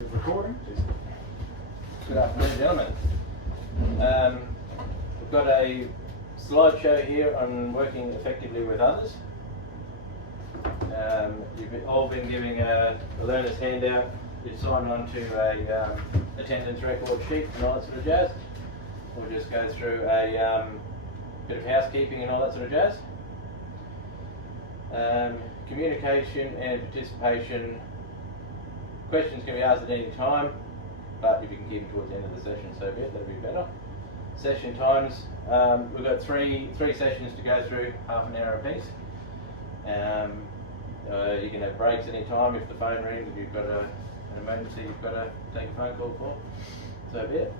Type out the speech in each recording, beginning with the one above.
Recording. Good afternoon, gentlemen. We've got a slideshow here on working effectively with others. You've all been giving a learner's handout. You've signed on to a attendance record sheet and all that sort of jazz. We'll just go through a bit of housekeeping and all that sort of jazz. Communication and participation. Questions can be asked at any time, but if you can keep them towards the end of the session, so be it, that'd be better. Session times, we've got three sessions to go through, half an hour apiece. You can have breaks any time if the phone rings, if you've got an emergency you've got to take a phone call for, so be it.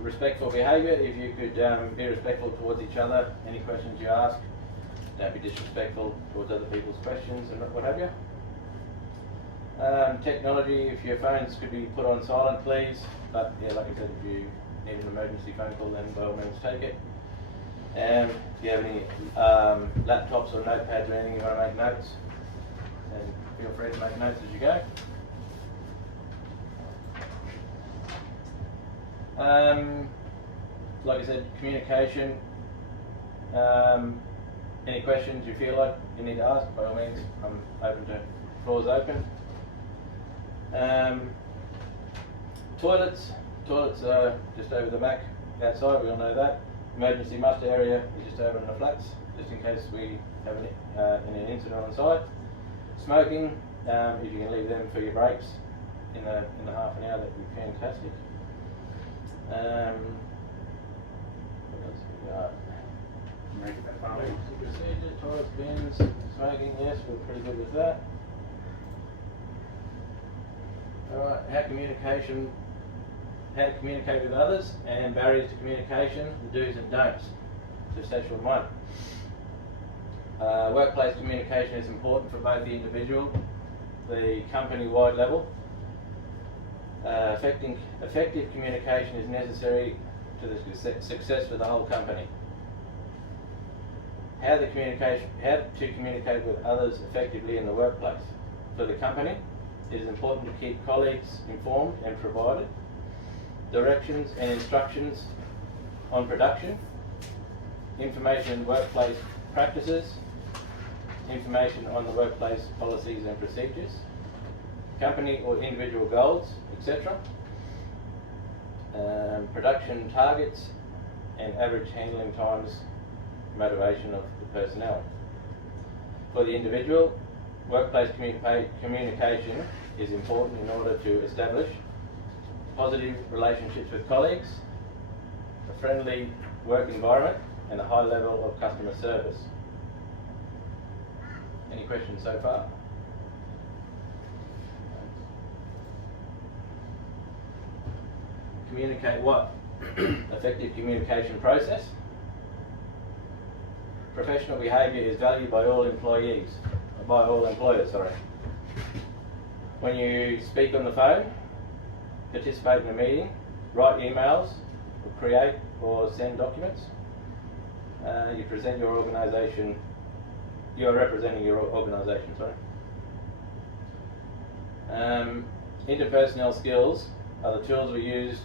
Respectful behaviour, if you could be respectful towards each other, any questions you ask, don't be disrespectful towards other people's questions and what have you. Technology, if your phones could be put on silent please, but yeah, like I said, if you need an emergency phone call then by all means take it. And if you have any laptops or notepads or anything you want to make notes, then feel free to make notes as you go. Like I said, communication, any questions you feel like you need to ask, by all means, I'm open to, floor's open. Toilets are just over the back outside, we all know that. Emergency muster area is just over in the flats, just in case we have any incident on site. Smoking, if you can leave them for your breaks in the half an hour, that would be fantastic. What else have we got? Emergency procedure, toilets, bins, smoking, yes, we're pretty good with that. Alright, how to communicate with others and barriers to communication, the do's and don'ts. So session 1. Workplace communication is important for both the individual, the company-wide level. Effective communication is necessary to the success of the whole company. How to communicate with others effectively in the workplace. For the company, it is important to keep colleagues informed and provided directions and instructions on production, information in workplace practices, information on the workplace policies and procedures, company or individual goals, etc. Production targets and average handling times, motivation of the personnel. For the individual, workplace communication is important in order to establish positive relationships with colleagues, a friendly work environment, and a high level of customer service. Any questions so far? Communicate what? Effective communication process. Professional behaviour is valued by all employers. When you speak on the phone, participate in a meeting, write emails, or create or send documents, you present your organisation, you are representing your organisation, Interpersonal skills are the tools we use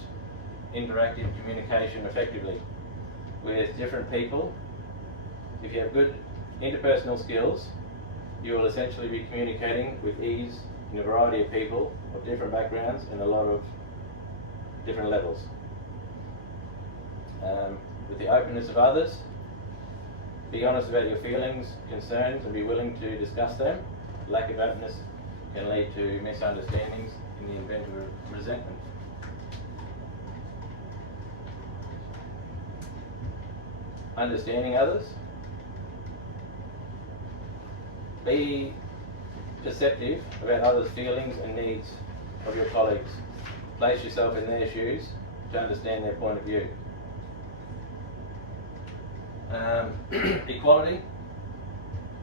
interactive communication effectively with different people. If you have good interpersonal skills, you will essentially be communicating with ease in a variety of people of different backgrounds and a lot of different levels. With the openness of others, be honest about your feelings, concerns, and be willing to discuss them. Lack of openness can lead to misunderstandings in the event of resentment. Understanding others. Be perceptive about others' feelings and needs of your colleagues. Place yourself in their shoes to understand their point of view. Equality.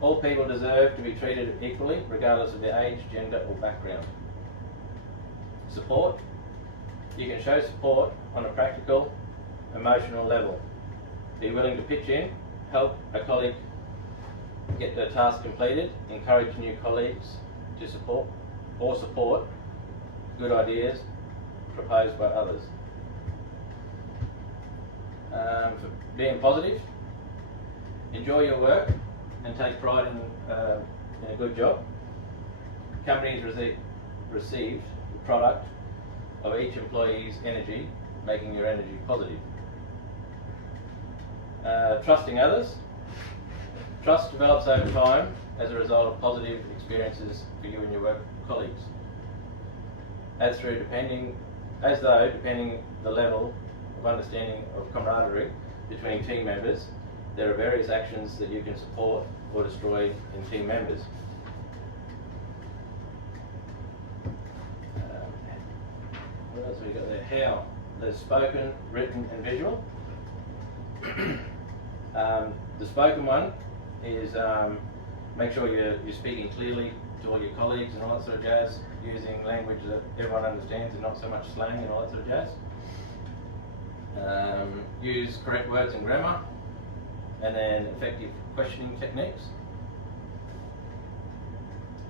All people deserve to be treated equally, regardless of their age, gender, or background. Support. You can show support on a practical, emotional level. Be willing to pitch in, help a colleague get their task completed, encourage new colleagues to support or support good ideas proposed by others. For being positive, enjoy your work and take pride in a good job. Companies receive the product of each employee's energy, making your energy positive. Trusting others. Trust develops over time as a result of positive experiences for you and your work colleagues. Depending the level of understanding of camaraderie between team members, there are various actions that you can support or destroy in team members. What else have we got there? How? There's spoken, written and visual. The spoken one is make sure you're speaking clearly to all your colleagues and all that sort of jazz, using language that everyone understands and not so much slang and all that sort of jazz. Use correct words and grammar, and then effective questioning techniques.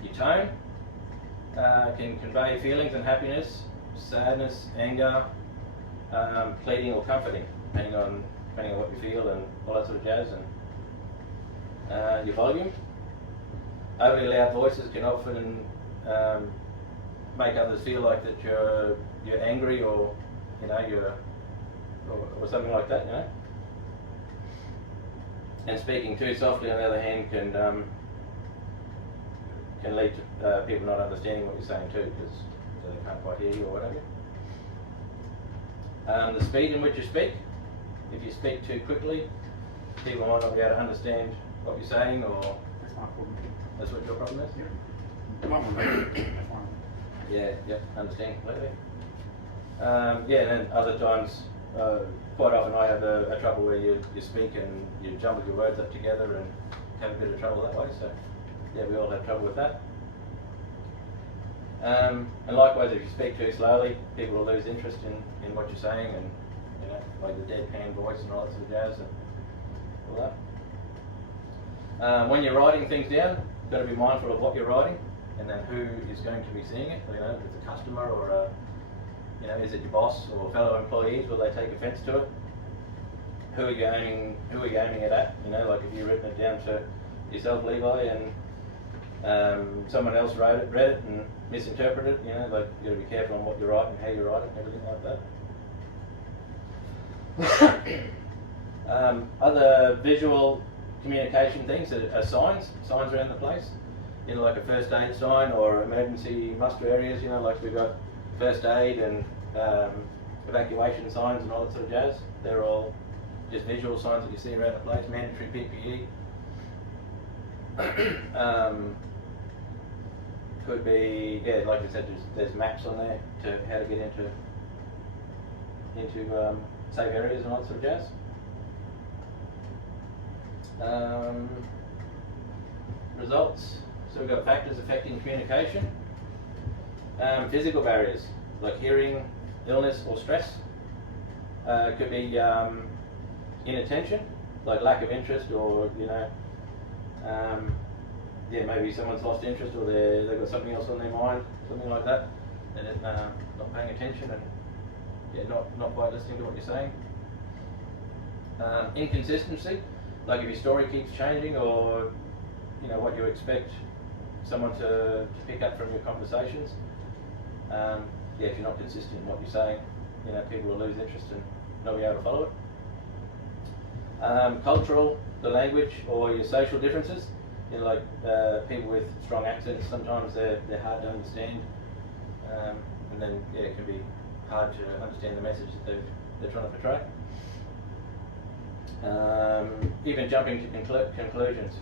Your tone can convey feelings and happiness, sadness, anger, pleading or comforting, depending on what you feel and all that sort of jazz. And your volume. Overly loud voices can often make others feel like that you're angry or or something like that, And speaking too softly, on the other hand, can lead to people not understanding what you're saying too, because they can't quite hear you or whatever. The speed in which you speak. If you speak too quickly, people might not be able to understand what you're saying, or That's my problem. that's what your problem is? Yeah. Yeah, understand completely. And then other times, quite often I have a trouble where you speak and you jumble your words up together and have a bit of trouble that way, so yeah, we all have trouble with that. And likewise, if you speak too slowly, people will lose interest in what you're saying, and like the deadpan voice and all that sort of jazz and all that. When you're writing things down, you've got to be mindful of what you're writing, and then who is going to be seeing it. If it's a customer or is it your boss or fellow employees? Will they take offence to it? Who are you aiming it at? Like if you've written it down to yourself, Levi, and someone else read it and misinterpreted it. Like you've got to be careful on what you write and how you write it and everything like that. Other visual communication things are signs around the place. Like a first aid sign or emergency muster areas. Like we've got first aid and evacuation signs and all that sort of jazz. They're all just visual signs that you see around the place. Mandatory PPE. Could be, like I said, there's maps on there to how to get into safe areas and all that sort of jazz. Results. So we've got factors affecting communication. Physical barriers like hearing, illness or stress. Could be inattention, like lack of interest, or maybe someone's lost interest, or they've got something else on their mind, something like that. They're just, not paying attention and not quite listening to what you're saying. Inconsistency, like if your story keeps changing, or what you expect someone to pick up from your conversations. If you're not consistent in what you're saying, people will lose interest and not be able to follow it. Cultural, the language, or your social differences. Like people with strong accents, sometimes they're hard to understand, and then it can be hard to understand the message that they're trying to portray. Even jumping to conclusions.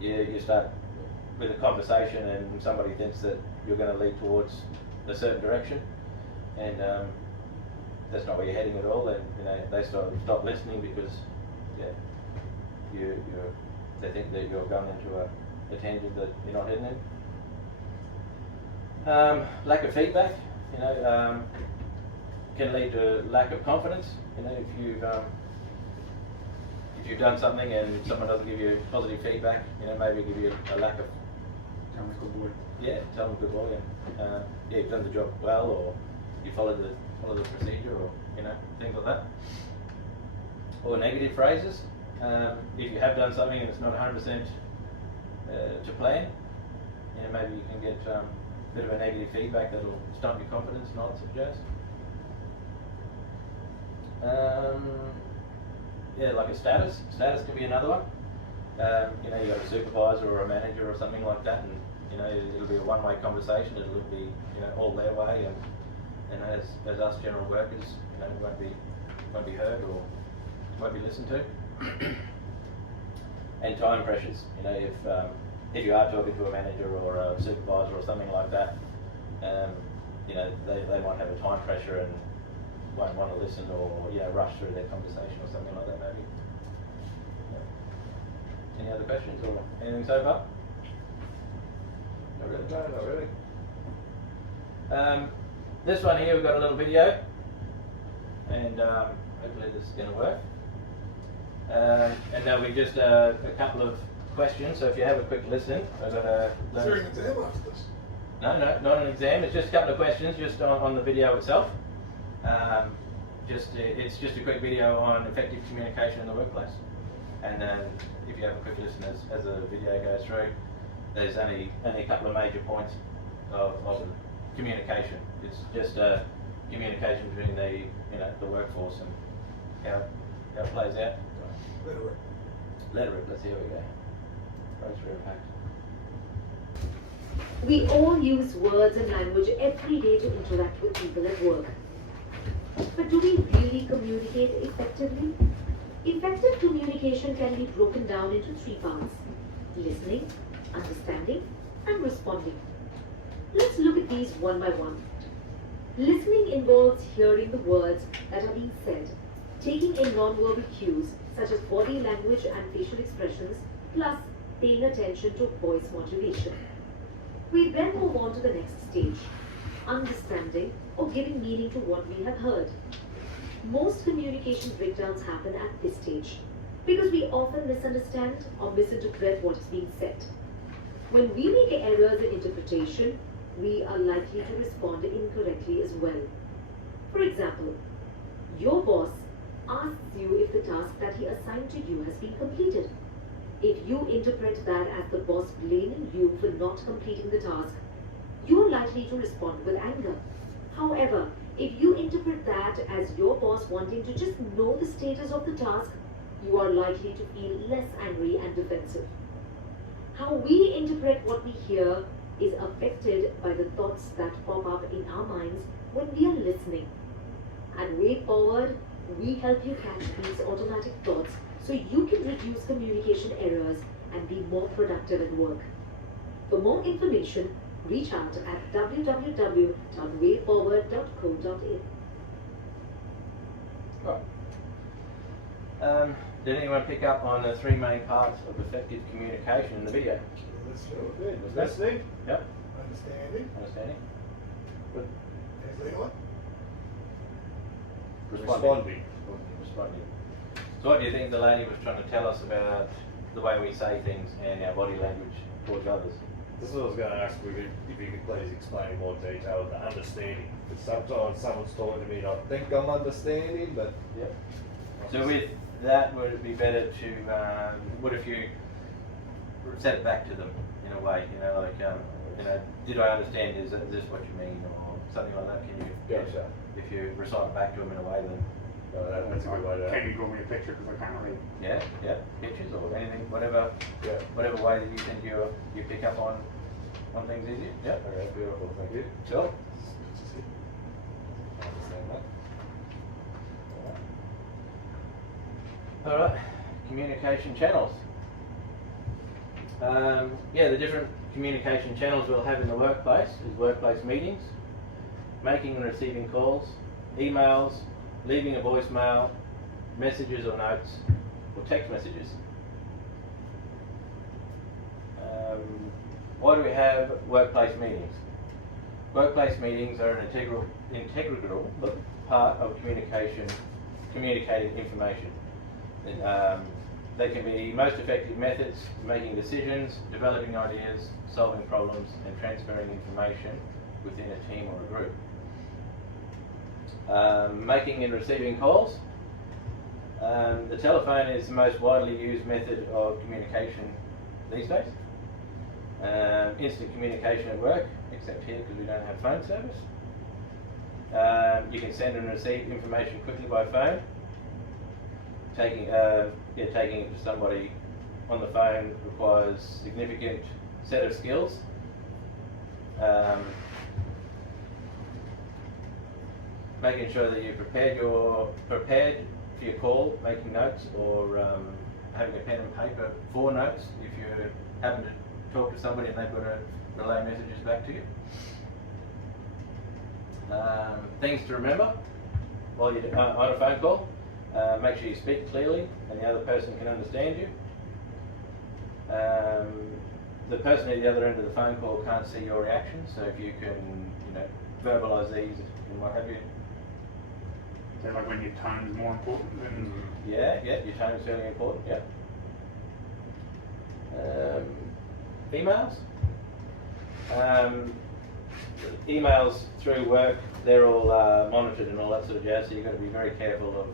You start with a conversation and somebody thinks that you're going to lead towards a certain direction, and that's not where you're heading at all. Then they stop listening because they think that you're going into a tangent that you're not heading in. Lack of feedback, can lead to lack of confidence. If you've done something and someone doesn't give you positive feedback, maybe give you a lack of Tell me good boy. Yeah, tell them good boy, and yeah, you've done the job well, or you followed the procedure, or things like that. Or negative phrases. If you have done something and it's not 100% to plan, maybe you can get a bit of a negative feedback that'll stump your confidence and all that sort of jazz. Yeah, like a status. Status can be another one. You got a supervisor or a manager or something like that, and it'll be a one-way conversation. It'll be all their way, and as us general workers, won't be heard or won't be listened to. And time pressures. If you are talking to a manager or a supervisor or something like that, they might have a time pressure and won't want to listen or rush through their conversation or something like that maybe. Yeah. Any other questions or anything so far? Not really. No, not really. This one here, we've got a little video, and hopefully this is going to work. And there'll be just a couple of questions, so if you have a quick listen, I've got a... Is there an exam after this? No, not an exam, it's just a couple of questions just on the video itself. It's just a quick video on effective communication in the workplace. And then if you have a quick listen as the video goes through, there's only a couple of major points of communication. It's just communication between the workforce and how it plays out. Let it rip, let's see how we go. Right through impact. We all use words and language every day to interact with people at work. But do we really communicate effectively? Effective communication can be broken down into 3 parts: listening, understanding, and responding. Let's look at these one by one. Listening involves hearing the words that are being said, taking in non-verbal cues such as body language and facial expressions, plus paying attention to voice modulation. We then move on to the next stage: understanding or giving meaning to what we have heard. Most communication breakdowns happen at this stage because we often misunderstand or misinterpret what is being said. When we make errors in interpretation, we are likely to respond incorrectly as well. For example, your boss asks you if the task that he assigned to you has been completed. If you interpret that as the boss blaming you for not completing the task, you are likely to respond with anger. However, if you interpret that as your boss wanting to just know the status of the task, you are likely to feel less angry and defensive. How we interpret what we hear is affected by the thoughts that pop up in our minds when we are listening. At Way Forward, we help you catch these automatic thoughts so you can reduce communication errors and be more productive at work. For more information, reach out at www.wayforward.co.in. Right. Did anyone pick up on the 3 main parts of effective communication in the video? Listening. Yep. Understanding. Good. Anything on? Responding. So what do you think the lady was trying to tell us about the way we say things and our body language towards others? This is what I was going to ask if you could please explain in more detail the understanding. Because sometimes someone's talking to me and I think I'm understanding, but... Yep. So with that, would it be better to, what if you set it back to them in a way, did I understand, is this what you mean, or something like that? Can you, Gotcha. if you recite it back to them in a way, then... that's a good way to... Can you draw me a picture, because I can't really... Yeah, pictures or anything, whatever way that you think you pick up on things easier. Yeah. Okay, beautiful, thank you. Sure. I understand that. All right. Communication channels. The different communication channels we'll have in the workplace is workplace meetings, making and receiving calls, emails, leaving a voicemail, messages or notes, or text messages. Why do we have workplace meetings? Workplace meetings are an integral part of communicating information. They can be most effective methods for making decisions, developing ideas, solving problems, and transferring information within a team or a group. Making and receiving calls. The telephone is the most widely used method of communication these days. Instant communication at work, except here because we don't have phone service. You can send and receive information quickly by phone. Taking it to somebody on the phone requires significant set of skills. Making sure that you're prepared for your call, making notes, or having a pen and paper for notes if you happen to talk to somebody and they've got to relay messages back to you. Things to remember while you're on a phone call. Make sure you speak clearly and the other person can understand you. The person at the other end of the phone call can't see your reaction, so if you can, verbalise these and what have you. So like when your tone is more important than... Yeah, your tone is fairly important, yeah. Emails. Emails through work, they're all monitored and all that sort of jazz, so you've got to be very careful of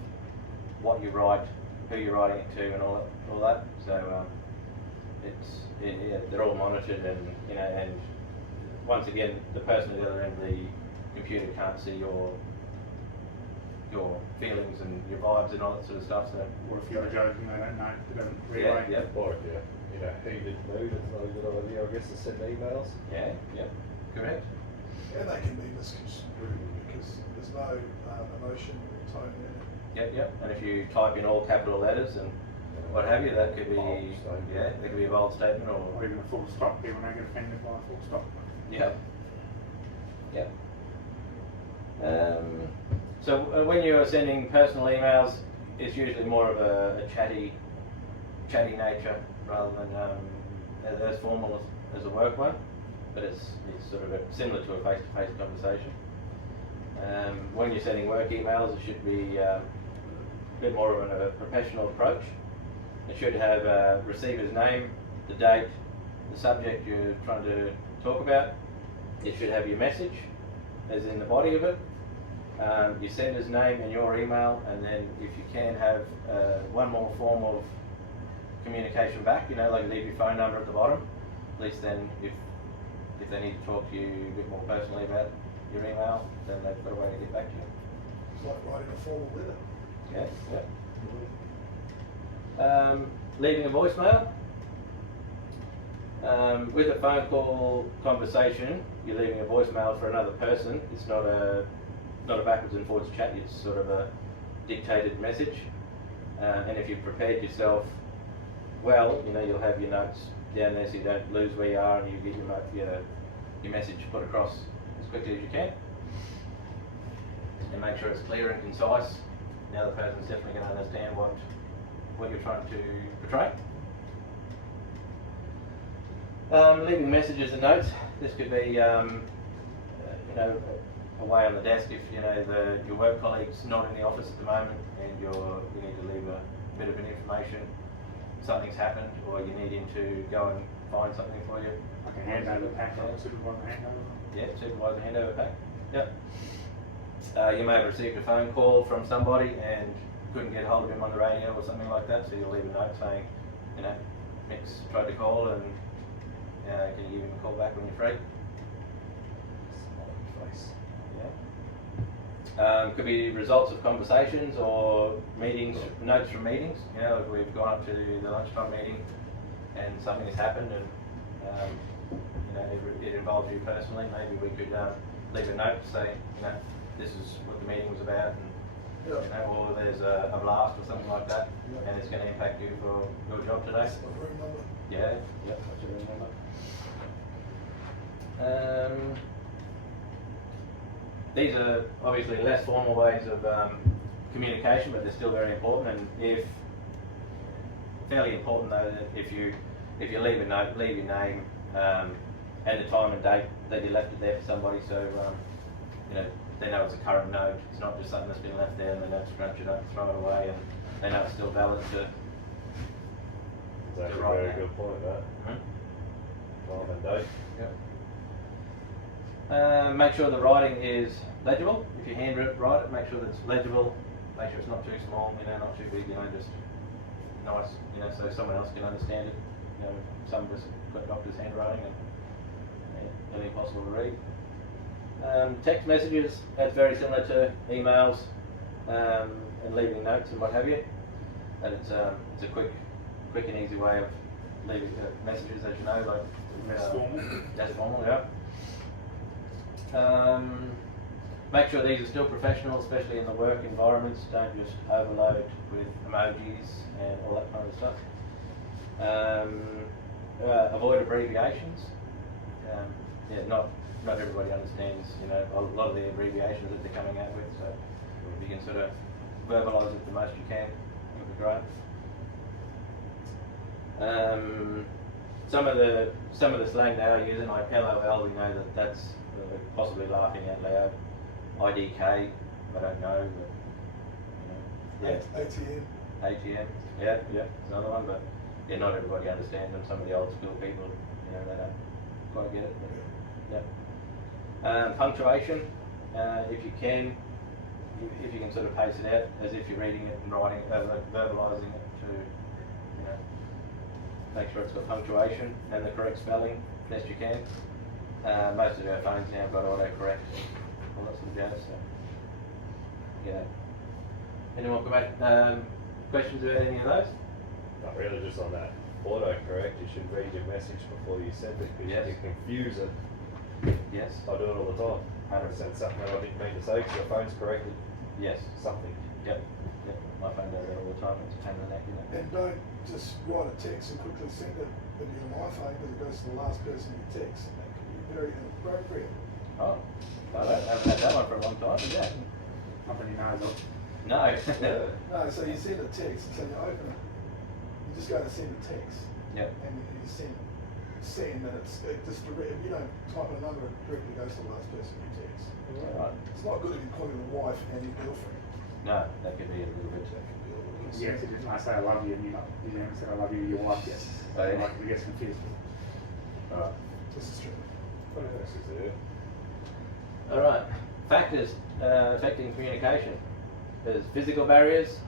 what you write, who you're writing it to and all that. So they're all monitored and once again, the person at the other end of the computer can't see your feelings and your vibes and all that sort of stuff. So, Or if you're joking, they don't know, they don't relay. yeah. Like, heated mood, it's not a good idea, I guess, to send emails. Yeah, correct. And they can be misconstrued because there's no emotion or tone in it. Yep. And if you type in all capital letters and what have you, that could be that could be a bold statement Or or even a full stop, people don't get offended by a full stop. Yep. So when you're sending personal emails, it's usually more of a chatty nature rather than as formal as a work one, but it's sort of similar to a face-to-face conversation. When you're sending work emails, it should be a bit more of a professional approach. It should have receiver's name, the date, the subject you're trying to talk about. It should have your message, as in the body of it, your sender's name and your email, and then if you can have one more form of communication back, like leave your phone number at the bottom. At least then if they need to talk to you a bit more personally about your email, then they've got a way to get back to you. It's like writing a formal letter. Leaving a voicemail. With a phone call conversation, you're leaving a voicemail for another person. It's not a backwards and forwards chat, it's sort of a dictated message. And if you've prepared yourself well, you'll have your notes down there so you don't lose where you are and you get your message put across as quickly as you can. And make sure it's clear and concise. The other person's definitely going to understand what you're trying to portray. Leaving messages and notes. This could be, away on the desk if your work colleague's not in the office at the moment and you need to leave a bit of an information. Something's happened, or you need him to go and find something for you. Like a handover pack, or a supervisor handover. Yeah, supervisor handover pack. Yep. You may have received a phone call from somebody and couldn't get hold of him on the radio or something like that, so you'll leave a note saying, Mick's tried to call and can you give him a call back when you're free? Could be results of conversations or meetings, notes from meetings. If we've gone up to the lunchtime meeting and something has happened and it involves you personally, maybe we could leave a note to say, this is what the meeting was about, and or there's a blast or something like that, and it's going to impact you for your job today. Room number. Yep, that's your room number. These are obviously less formal ways of communication, but they're still very important. And fairly important though, that if you leave a note, leave your name and the time and date that you left it there for somebody, so they know it's a current note. It's not just something that's been left there and they don't scrunch it up, throw it away, and they know it's still valid to That's actually a write very down. good point, that. Time and date. Make sure the writing is legible. If you write it, make sure that it's legible. Make sure it's not too small, not too big, just nice, so someone else can understand it. Some of us got doctors' handwriting and nearly impossible to read. Text messages, that's very similar to emails and leaving notes and what have you. And it's a quick and easy way of leaving messages, as you know, like Less formal. Less formal, yeah. Make sure these are still professional, especially in the work environments. Don't just overload with emojis and all that kind of stuff. Avoid abbreviations. Not everybody understands, a lot of the abbreviations that they're coming out with. So if you can sort of verbalise it the most you can, it would be great. Some of the slang they are using, like LOL, we know that's possibly laughing out loud. IDK, I don't know, but ATM, yeah, it's another one, but not everybody understands them. Some of the old school people, they don't quite get it. But, punctuation, if you can sort of pace it out as if you're reading it and writing it, verbalising it to, make sure it's got punctuation and the correct spelling best you can. Most of our phones now have got autocorrect, all that sort of jazz. So, Any more questions about any of those? Not really, just on that autocorrect, you should read your message before you send it, because Yes. you can confuse it. Yes. I do it all the time. I send something that I didn't mean to say because the phone's corrected Yes. something. Yep. My phone does that all the time. It's a pain in the neck, isn't it? And don't just write a text and quickly send it with your iPhone, because it goes to the last person you text, and that can be very inappropriate. Oh, I haven't had that one for a long time. Yeah. Not that he knows of. No. No, so you send a text, and so you open it, you just go to send a text, Yep. and you send, and it just direct, if you don't type a number, it directly goes to the last person you text. Right. It's not good if you call your wife and your girlfriend. No, that could be a little bit. That can be a little bit. Yes, it is. I say I love you, and you haven't said I love you to your wife yet. Oh, yeah. Like, we get confused. Alright. This is true. What else is there? Alright. Factors affecting communication. There's physical barriers,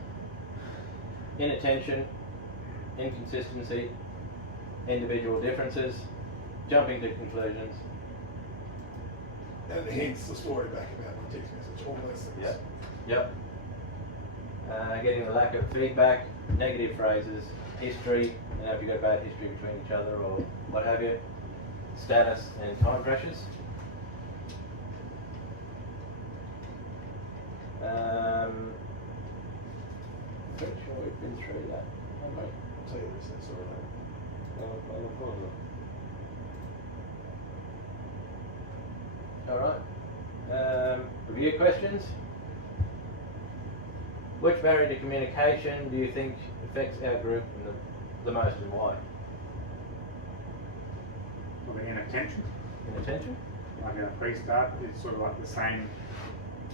inattention, inconsistency, individual differences, jumping to conclusions. And hence the story back about my text message, all those things. Yep. Getting the lack of feedback, negative phrases, history, if you've got bad history between each other or what have you, status and time pressures. Pretty sure we've been through that. I'll tell you this, that's alright. Alright. Review questions. Which barrier to communication do you think affects our group the most, and why? Well, the inattention. Inattention? Like our pre-start, it's sort of like the same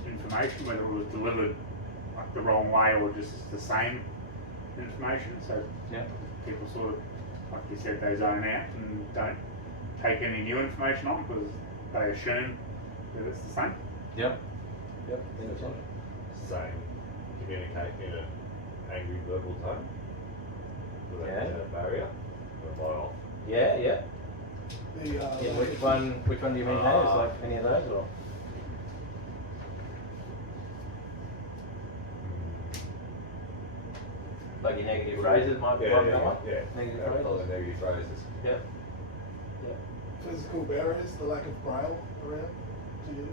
information, whether it was delivered like the wrong way or just the same information. So people sort of, like you said, they zone out and don't take any new information on because they assume that it's the same. Yep. Inattention. Same. Communicate in an angry verbal tone. Is that a barrier? Or am I off? Yeah. The, Which one do you mean those? Like any of those or? Like your negative phrases might be one. Yeah. Negative Yeah, phrases. all the negative phrases. Yep. physical barriers, the lack of braille around to use.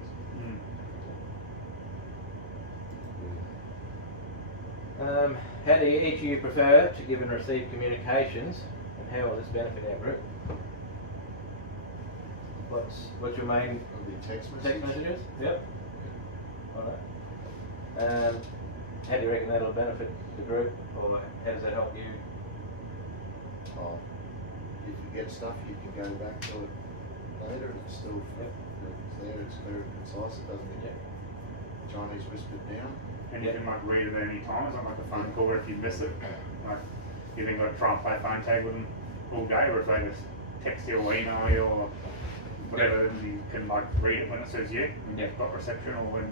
How do each of you prefer to give and receive communications, and how will this benefit our group? What's your main Text messages? Yep. Alright. How do you reckon that'll benefit the group, or how does that help you? Well, if you get stuff, you can go back to it later. It's still it's there. It's very concise. It doesn't get Chinese whispered down. And you can like read it at any time. It's not like a phone call where if you miss it, like you then got to try and play phone tag with them all day, or if they just text you or email you or whatever, then you can like read it when it says you, and you've got reception, or when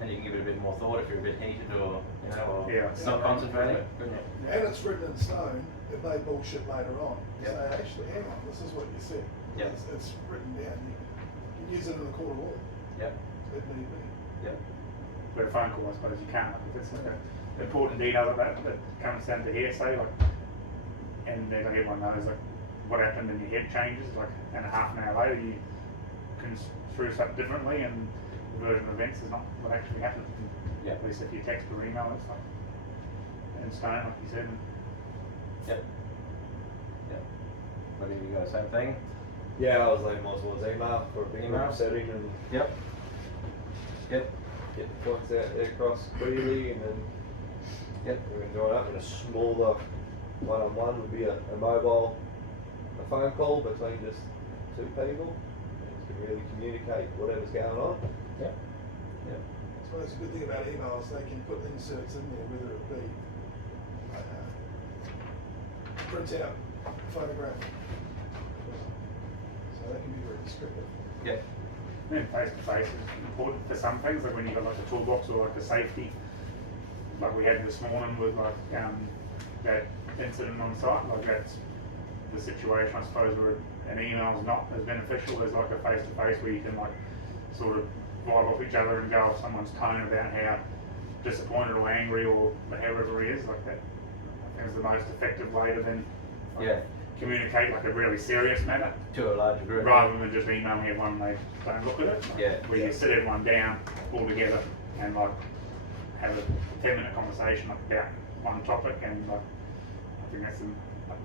And you can give it a bit more thought if you're a bit heated or, you know, or Yeah. it's not concentrating. And it's written in stone, if they bullshit later on, Yep. say, actually, hang on, this is what you said. Yep. It's written down, you can use it in the court of law, Yep, if need be. yep, with a phone call, I suppose you can't. Like, if it's like a important detail like that comes down to hearsay, like, and then like everyone knows like what happened in your head changes, like, and a half an hour later you construe stuff differently, and the version of events is not what actually happened. Yeah. At least if you text or email, it's like in stone, like you said. And yep. Yep. What do you got, same thing? Yeah, I was leaning more towards email for a big Email? group setting and Yep. Yep. get the points out there across clearly, and then Yep. we can join up in a smaller one-on-one would be a mobile, a phone call between just two people, and you can really communicate whatever's going on. Yep. Yep. I suppose the good thing about emails, they can put inserts in there, whether it be print out, photograph. So they can be very descriptive. Yep. then face to face is important for some things, like when you've got like a toolbox or like a safety, like we had this morning with like that incident on site. Like that's the situation, I suppose, where an email is not as beneficial as like a face to face where you can like sort of vibe off each other and go off someone's tone about how disappointed or angry or however he is. Like that, I think is the most effective way to then like, communicate like a really serious matter To a larger group. rather than just emailing everyone and they don't look at it. Like, Yeah. where you sit everyone down all together and like have a 10-minute conversation like, about one topic, and like I think that's the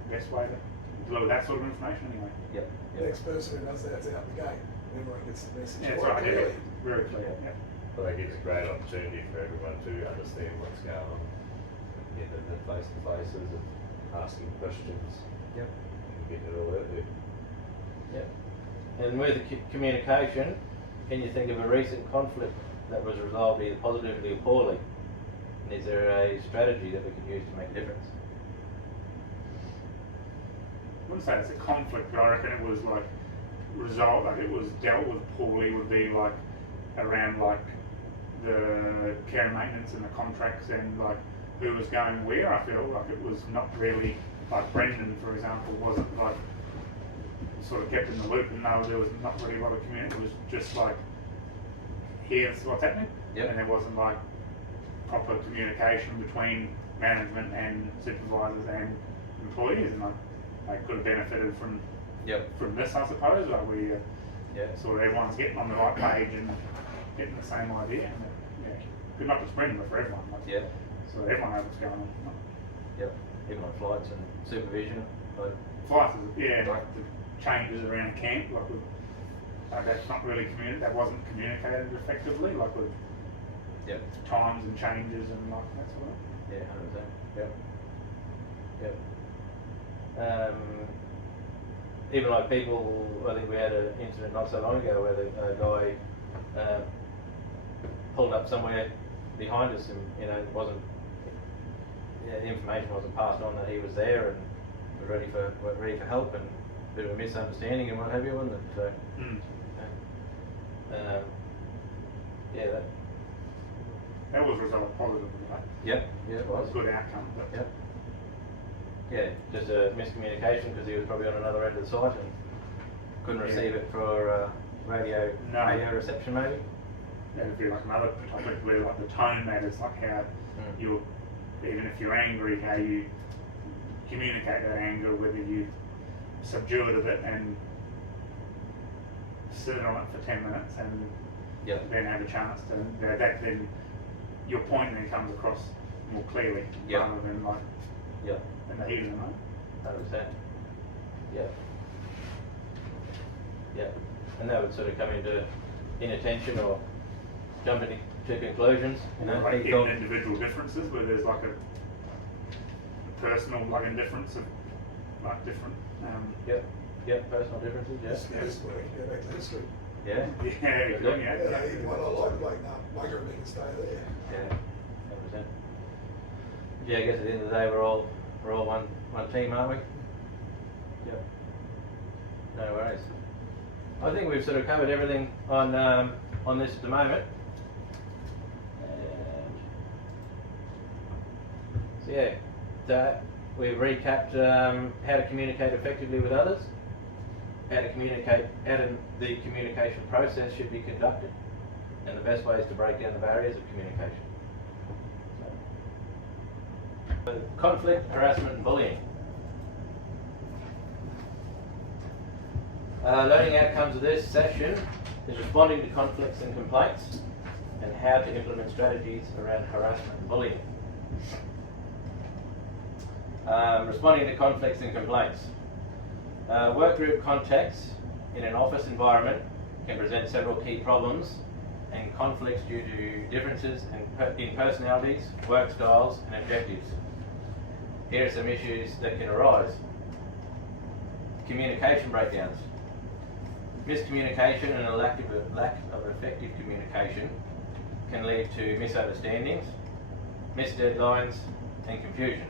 best way to deliver that sort of information anyway. Yep. The next person who does that's out the gate, everyone gets the message. Yeah, that's quite right. Yeah, clearly. very clear. Yeah. But that gives a great opportunity for everyone to understand what's going on, get in the face to faces and asking questions. Yep. And get it all out there. Yep. And with the communication, can you think of a recent conflict that was resolved either positively or poorly? And is there a strategy that we can use to make a difference? I wouldn't say it's a conflict, but I reckon it was like resolved, like it was dealt with poorly would be like around like the care and maintenance and the contracts and like who was going where. I feel like it was not really like Brendan, for example, wasn't like sort of kept in the loop, and no, there was not really a lot of community. It was just like here's what's happening, and there wasn't like proper communication between management and supervisors and employees, and like they could have benefited from this, I suppose. Like we sort of everyone's getting on the right page and getting the same idea. And, good not just Brendan, but for everyone. Like, so everyone knows what's going on. Even on flights and supervision. Like, Flights, like the changes around camp, like that's not really that wasn't communicated effectively, like with times and changes and like that sort of. 100%. Yep. Even like people, I think we had an incident not so long ago where a guy pulled up somewhere behind us, and wasn't. The information wasn't passed on that he was there and was ready for help, and a bit of a misunderstanding and what have you, wasn't it? So, that was resolved positively, right? Yep, it was. Good outcome. But just a miscommunication because he was probably on another end of the site and couldn't receive it for radio reception maybe. And if you're like another topic where like the tone matters, like how you're, even if you're angry, how you communicate that anger, whether you subdue it a bit and sit on it for 10 minutes and then have a chance to, that then your point then comes across more clearly rather than like in the heat of the moment. 100%. And that would sort of come into inattention or jumping to conclusions. Like even individual differences where there's like a personal like indifference of like different personal differences, That's where we can go back to history. good. One I like, no, bugger, we can stay there. 100%. yeah, I guess at the end of the day, we're all one team, aren't we? Yep. No worries. I think we've sort of covered everything on this at the moment. So yeah, that we've recapped how to communicate effectively with others, how the communication process should be conducted, and the best ways to break down the barriers of communication. Conflict, harassment and bullying. Learning outcomes of this session is responding to conflicts and complaints and how to implement strategies around harassment and bullying. Responding to conflicts and complaints. Work group contexts in an office environment can present several key problems and conflicts due to differences in personalities, work styles and objectives. Here are some issues that can arise. Communication breakdowns. Miscommunication and a lack of effective communication can lead to misunderstandings, missed deadlines and confusion.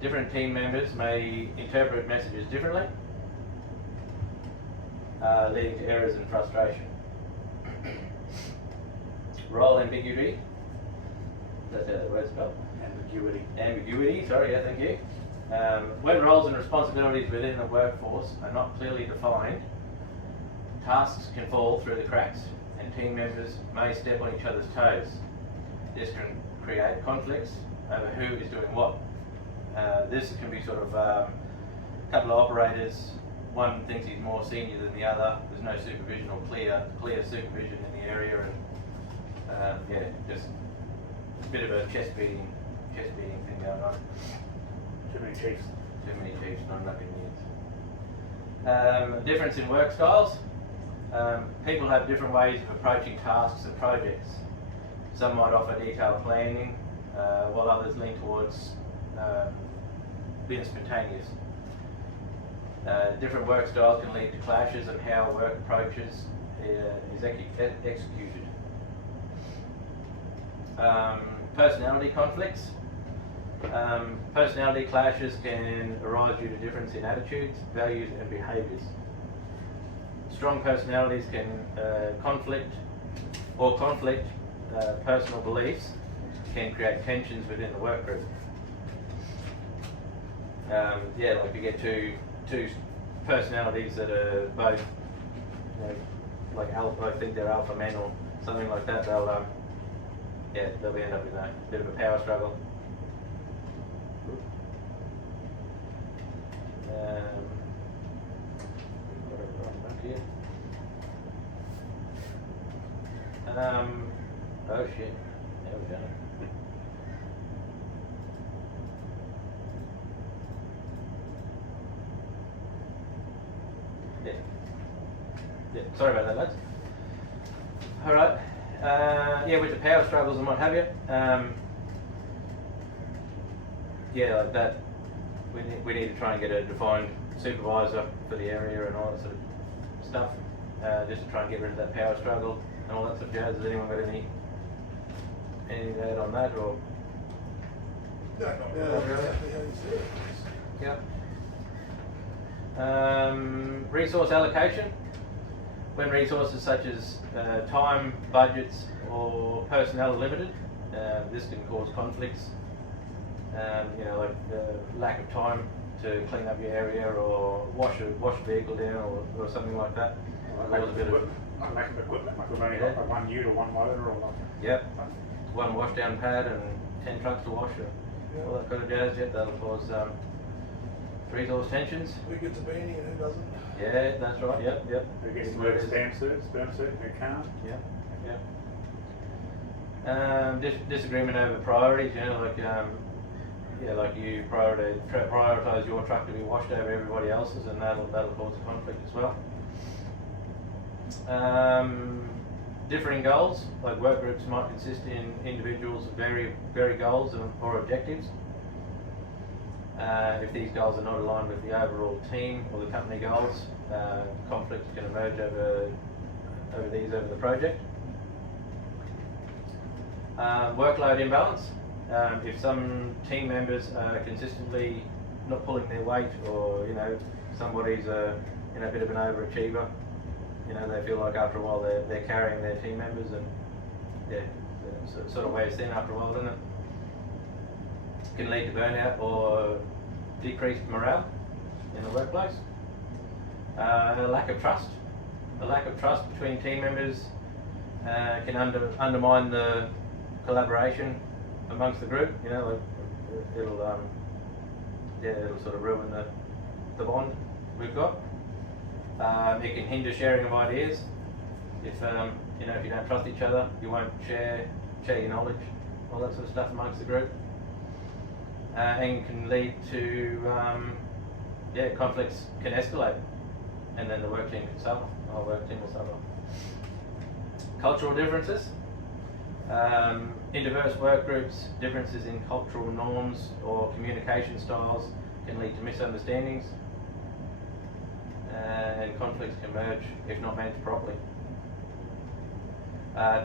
Different team members may interpret messages differently, leading to errors and frustration. Role ambiguity. That's how that word's spelled. Ambiguity, sorry, yeah, thank you. When roles and responsibilities within the workforce are not clearly defined, tasks can fall through the cracks and team members may step on each other's toes. This can create conflicts over who is doing what. This can be sort of a couple of operators, one thinks he's more senior than the other, there's no supervision or clear supervision in the area, and yeah, just a bit of a chest beating thing going on. Too many chiefs, not enough Indians. Difference in work styles. People have different ways of approaching tasks and projects. Some might offer detailed planning, while others lean towards being spontaneous. Different work styles can lead to clashes on how work approaches is executed. Personality conflicts. Personality clashes can arise due to difference in attitudes, values and behaviours. Strong personalities can conflict personal beliefs can create tensions within the work group. Yeah, like you get two personalities that are both, you know, like I think they're alpha men or something like that. They'll end up with a bit of a power struggle. Oh shit, there we go. Yeah, sorry about that, lads. Alright, yeah, with the power struggles and what have you, yeah, like that, we need to try and get a defined supervisor for the area and all that sort of stuff, just to try and get rid of that power struggle and all that sort of jazz. Has anyone got anything to add on that, or? No, not really. Exactly how you said it. Yeah. Resource allocation. When resources such as time, budgets or personnel are limited, this can cause conflicts. You know, like lack of time to clean up your area or wash a vehicle down or something like that. lack of equipment, like we've only got like one ute or one loader or like. Yep. One wash down pad and 10 trucks to wash or all that kind of jazz. Yep, that'll cause resource tensions. Who gets a beanie and who doesn't? Yeah, that's right. Yep. Who gets to wear a sperm suit, who can't? Yep. Disagreement over priorities. You know, like you prioritize your truck to be washed over everybody else's, and that'll cause a conflict as well. Differing goals, like work groups might consist in individuals with very goals or objectives. If these goals are not aligned with the overall team or the company goals, conflicts can emerge over the project. Workload imbalance. If some team members are consistently not pulling their weight, or somebody's a bit of an overachiever, they feel like after a while they're carrying their team members, and it sort of wears thin after a while, doesn't it? Can lead to burnout or decreased morale in the workplace. A lack of trust between team members can undermine the collaboration amongst the group. It'll sort of ruin the bond we've got. It can hinder sharing of ideas. If if you don't trust each other, you won't share your knowledge, all that sort of stuff amongst the group. And can lead to conflicts can escalate, and then the work team can suffer. Our work team will suffer. Cultural differences. In diverse work groups, differences in cultural norms or communication styles can lead to misunderstandings, and conflicts can emerge if not managed properly.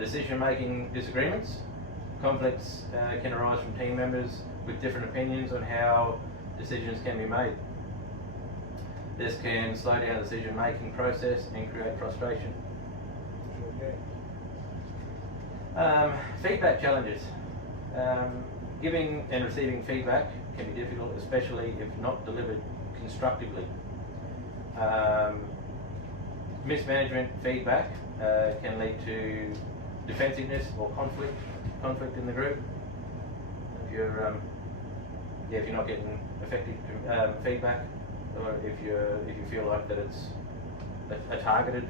Decision-making disagreements. Conflicts can arise from team members with different opinions on how decisions can be made. This can slow down the decision-making process and create frustration. Feedback challenges. Giving and receiving feedback can be difficult, especially if not delivered constructively. Mismanagement feedback can lead to defensiveness or conflict in the group. If you're not getting effective feedback, or if you feel like that it's a targeted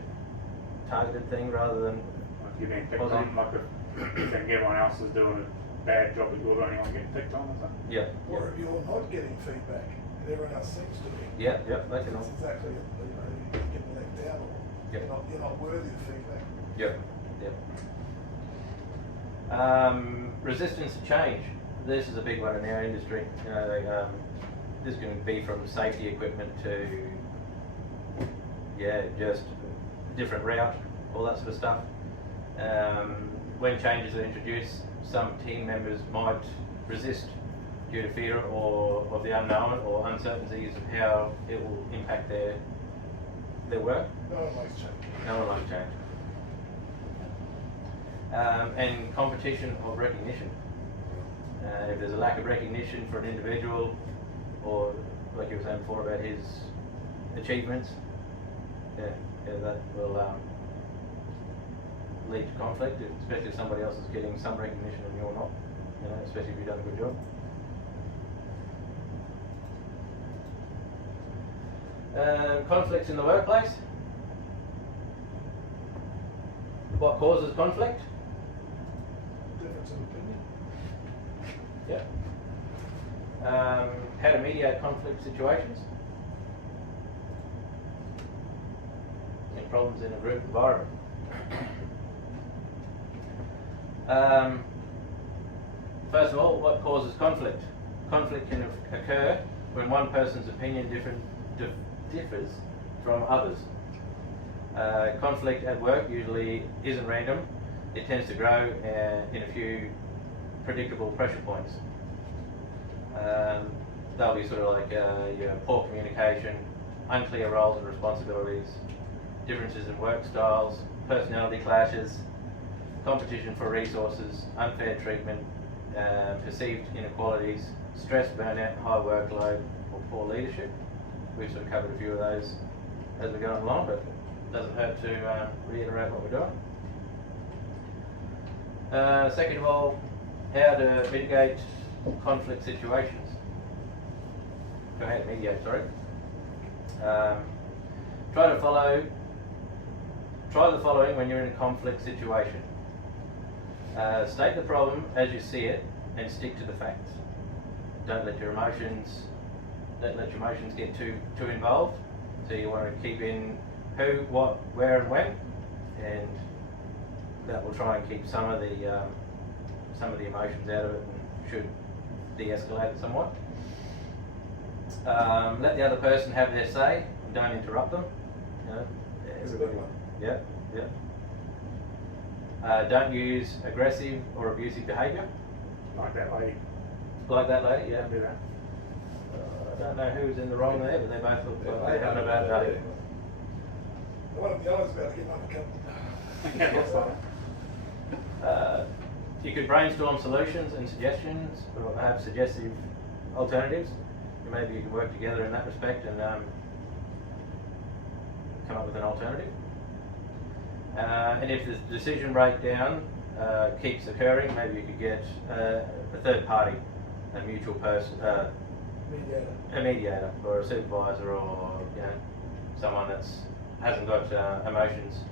thing rather than Like you're being picked on, like if you think everyone else is doing a bad job, but you're the only one getting picked on, or something. Yeah. Or if you're not getting feedback and everyone else seems to be. Yeah, that can It's exactly, you're getting let down, or Yep. you're not worthy of feedback. Yep. Resistance to change. This is a big one in our industry. This can be from safety equipment to just different route, all that sort of stuff. When changes are introduced, some team members might resist due to fear or of the unknown or uncertainties of how it will impact their work. No one likes change. No one likes change. And competition of recognition. If there's a lack of recognition for an individual, or like you were saying before about his achievements, that will lead to conflict, especially if somebody else is getting some recognition and you're not, especially if you've done a good job. Conflicts in the workplace. What causes conflict? Difference of opinion. Yeah. How to mediate conflict situations and problems in a group environment. First of all, what causes conflict? Conflict can occur when one person's opinion differs from others. Conflict at work usually isn't random. It tends to grow in a few predictable pressure points. They'll be sort of like poor communication, unclear roles and responsibilities, differences in work styles, personality clashes, competition for resources, unfair treatment, perceived inequalities, stress, burnout, high workload, or poor leadership. We've sort of covered a few of those as we're going along, but it doesn't hurt to reiterate what we're doing. Second of all, how to mitigate conflict situations. How to mediate, sorry. Try the following when you're in a conflict situation. State the problem as you see it and stick to the facts. Don't let your emotions get too involved. So you want to keep in who, what, where and when, and that will try and keep some of the emotions out of it and should de-escalate it somewhat. Let the other person have their say and don't interrupt them. That's a good one. Yeah. Don't use aggressive or abusive behaviour. Like that lady. Like that lady, yeah. Do that. I don't know who's in the wrong there, but they both look like they're having a bad day. One of the others about to get undercut. Yeah, looks like it. You could brainstorm solutions and suggestions, or have suggestive alternatives. Maybe you can work together in that respect and come up with an alternative. And if the decision breakdown keeps occurring, maybe you could get a third party, a mutual person, Mediator. a mediator, or a supervisor, or someone that's hasn't got emotions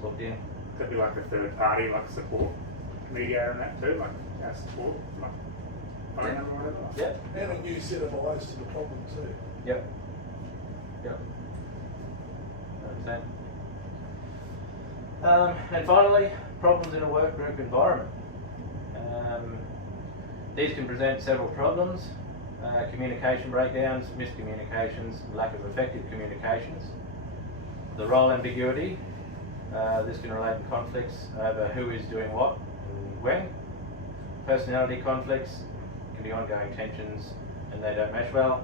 booked in. Could be like a third party, like support mediator and that too, like our support, like phone number or whatever. Yep. And a new set of eyes to the problem too. Yep. Understand. And finally, problems in a work group environment. These can present several problems: communication breakdowns, miscommunications, lack of effective communications, the role ambiguity. This can relate to conflicts over who is doing what and when. Personality conflicts can be ongoing tensions and they don't mesh well.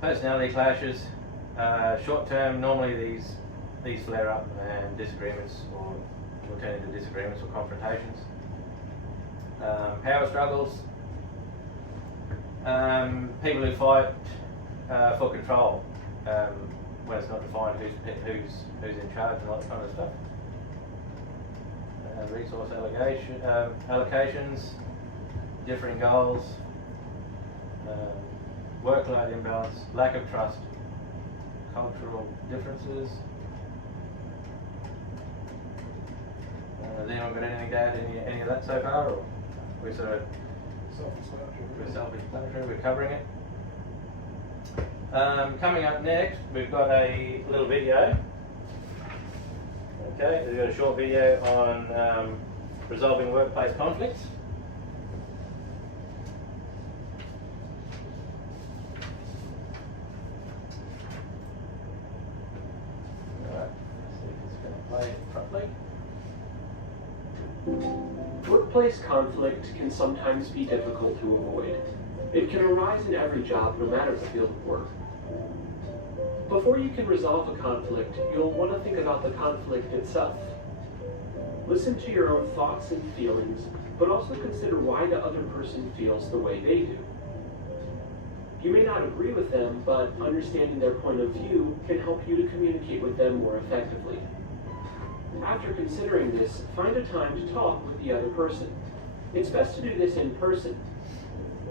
Personality clashes, short term, normally these flare up and disagreements or turn into disagreements or confrontations. Power struggles, people who fight for control when it's not defined who's in charge and all that kind of stuff. Resource allocations, differing goals, workload imbalance, lack of trust, cultural differences. Has anyone got anything to add, any of that so far, or we're sort of self-explanatory, we're covering it? Coming up next, we've got a little video. Okay, we've got a short video on resolving workplace conflicts. Alright, let's see if it's going to play it properly. Workplace conflict can sometimes be difficult to avoid. It can arise in every job, no matter the field of work. Before you can resolve a conflict, you'll want to think about the conflict itself. Listen to your own thoughts and feelings, but also consider why the other person feels the way they do. You may not agree with them, but understanding their point of view can help you to communicate with them more effectively. After considering this, find a time to talk with the other person. It's best to do this in person.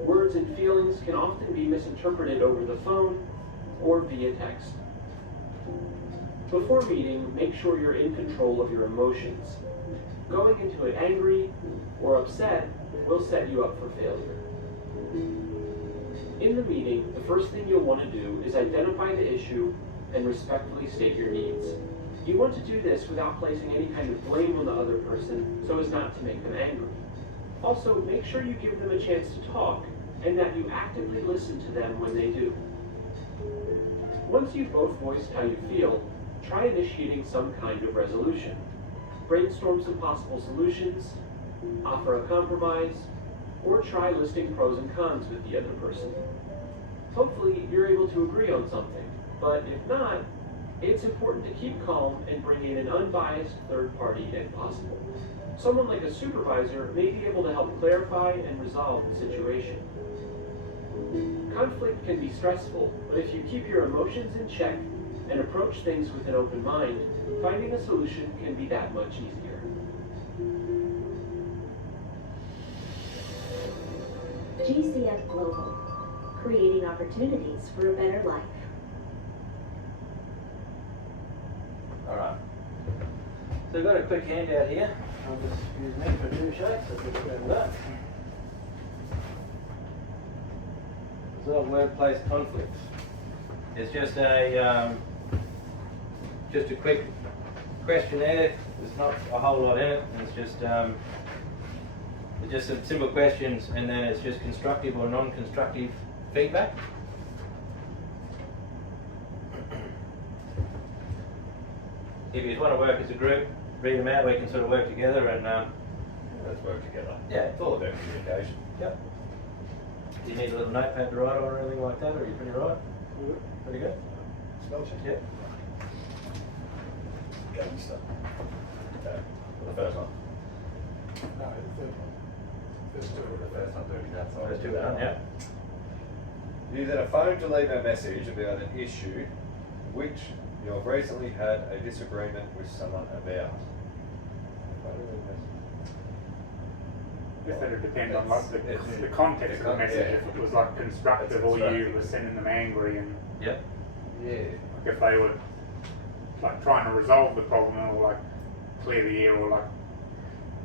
Words and feelings can often be misinterpreted over the phone or via text. Before meeting, make sure you're in control of your emotions. Going into it angry or upset will set you up for failure. In the meeting, the first thing you'll want to do is identify the issue and respectfully state your needs. You want to do this without placing any kind of blame on the other person so as not to make them angry. Also, make sure you give them a chance to talk and that you actively listen to them when they do. Once you've both voiced how you feel, try initiating some kind of resolution. Brainstorm some possible solutions, offer a compromise, or try listing pros and cons with the other person. Hopefully, you're able to agree on something, but if not, it's important to keep calm and bring in an unbiased third party if possible. Someone like a supervisor may be able to help clarify and resolve the situation. Conflict can be stressful, but if you keep your emotions in check and approach things with an open mind, finding a solution can be that much easier. GCF Global, creating opportunities for a better life. Alright. So I've got a quick handout here. I'll just use me for 2 shakes, so we'll go with that. Resolve workplace conflicts. It's just a quick questionnaire. There's not a whole lot in it. It's just some simple questions, and then it's just constructive or non-constructive feedback. If you want to work as a group, read them out. We can sort of work together and let's work together. Yeah. It's all about communication. Yep. Do you need a little notepad to write on or anything like that, or are you pretty right? Pretty good? Spell check. Yep. Game stuff. Okay. For the first one. No, the third one. First two. The first one, doing that. So First two done, yeah. Using a phone to leave a message about an issue which you have recently had a disagreement with someone about. Phone to leave a message. I guess that would depend on like the It's- context of the message. yeah. If it was like constructive, or you constructive. were sending them angry, and Yep. Yeah. like if they were like trying to resolve the problem or like clear the air or like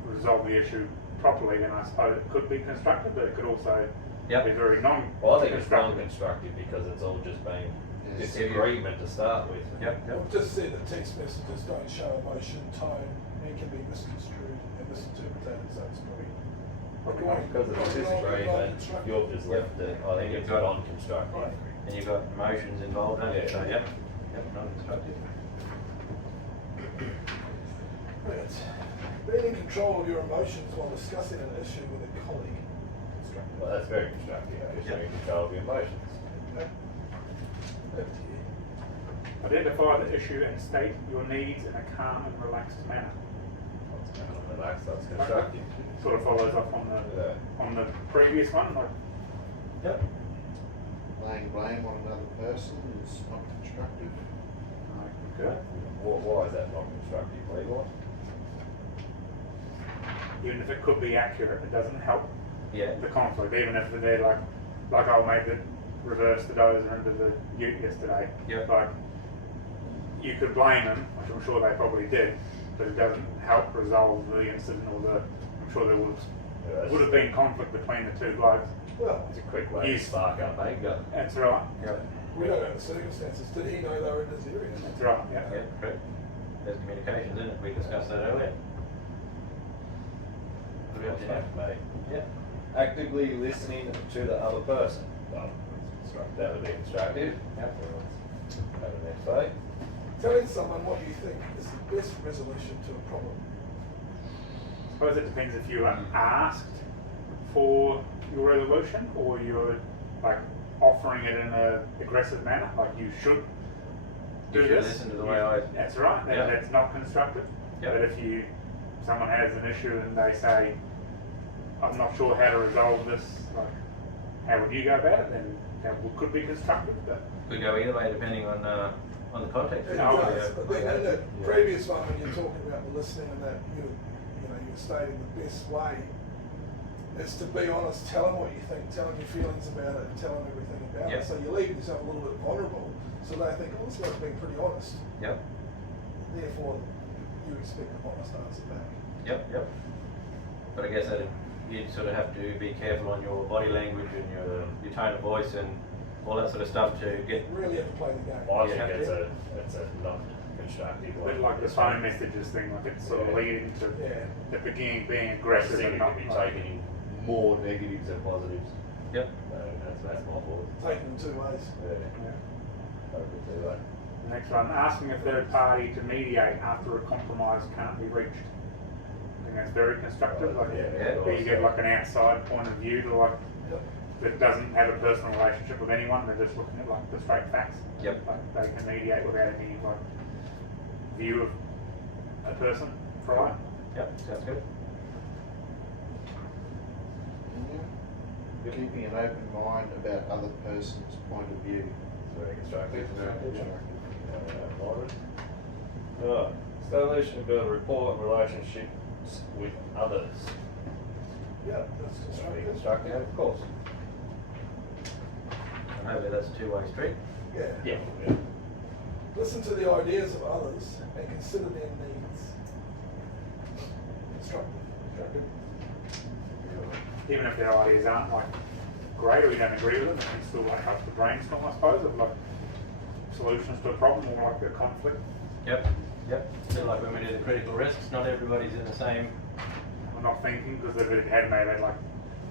resolve the issue properly, then I suppose it could be constructive, but it could also Yep. be very Well, I think it's non-constructive. non-constructive because it's all just been Yes. disagreement to start with. Yep. We've just said that text messages don't show emotion, tone, and can be misconstrued and misinterpreted, so it's probably. Because of the disagreement, you've just left it, I think it's Right. non-constructive. Right. And you've got emotions involved, haven't you? Yeah. So, yep. Yep, non-constructive. But being in control of your emotions while discussing an issue with a colleague. Constructive. Well, that's very constructive, just Yeah. being in control of your emotions. Okay. Over to you. Identify the issue and state your needs in a calm and relaxed manner. That's kind of relaxed, that's constructive. Sort of follows up Yeah. on the previous one. Like, Yep. Laying blame on another person is not constructive. good. Why is that not constructive, Leroy? Even if it could be accurate, it doesn't help Yeah. the conflict. Even if they're like I'll make the reverse the dozer into the ute yesterday. Yep. Like you could blame them, which I'm sure they probably did, but it doesn't help resolve the incident or the. I'm sure there would have been conflict between the two blokes. Well, It's a quick way to Yes. spark up anger. That's right. Yep. we don't know the circumstances. Did he know they were in this area? That's right. Yeah. Yep, correct. There's communications, isn't it? We discussed that earlier. What else do you have? Mate. Yeah. Actively listening to the other person. Well, that would be constructive. Yep. Have the next day. Telling someone what you think is the best resolution to a problem. I suppose it depends if you are asked for your resolution or you're like offering it in an aggressive manner, like you should do You should this. listen to the way I- That's right. Yeah. That's not constructive. Yep. But if someone has an issue and they say, "I'm not sure how to resolve this," like, how would you go about it? Then that could be constructive. But Could go either way depending on the context. It No, does, yeah. but then in the previous one, when you're talking about the listening and that, you're stating the best way is to be honest, tell them what you think, tell them your feelings about it, and tell them everything about Yep. it. So you're leaving yourself a little bit vulnerable, so they think, oh, this guy's being pretty honest. Yep. Therefore, you expect an honest answer back. Yep. But I guess that you'd sort of have to be careful on your body language and your tone of voice and all that sort of stuff to get. Really have to play the game. I Yeah. think it's a not constructive a one. bit like the phone messages thing, like it's sort of Yeah. leading to Yeah. the beginning being I aggressive think and it not could be like, taken in more negatives than positives. Yep. That's my fault. Taken in two ways. Yeah. Yeah. I could do that. The next one, asking a third party to mediate after a compromise can't be reached. I think that's very constructive. Like, Yeah. you get like an outside point of view to like Yep. that doesn't have a personal relationship with anyone. They're just looking at like the straight facts. Yep. Like they can mediate without any like view of a person prior. Yep. Sounds good. Yeah. Keeping an open mind about other person's point of view. Very constructive. Constructive. Right. Establish and build rapport and relationships with others. Yeah, that's Very constructive. constructive, of course. And hopefully that's a two-way street. Yeah. Yeah. Listen to the ideas of others and consider their needs. Constructive. Even if their ideas aren't like great or you don't agree with them, it can still like help to brainstorm, I suppose, of like solutions to a problem or like a conflict. Yep. A bit like when we do the critical risks, not everybody's in the same. I'm not thinking because they've had maybe like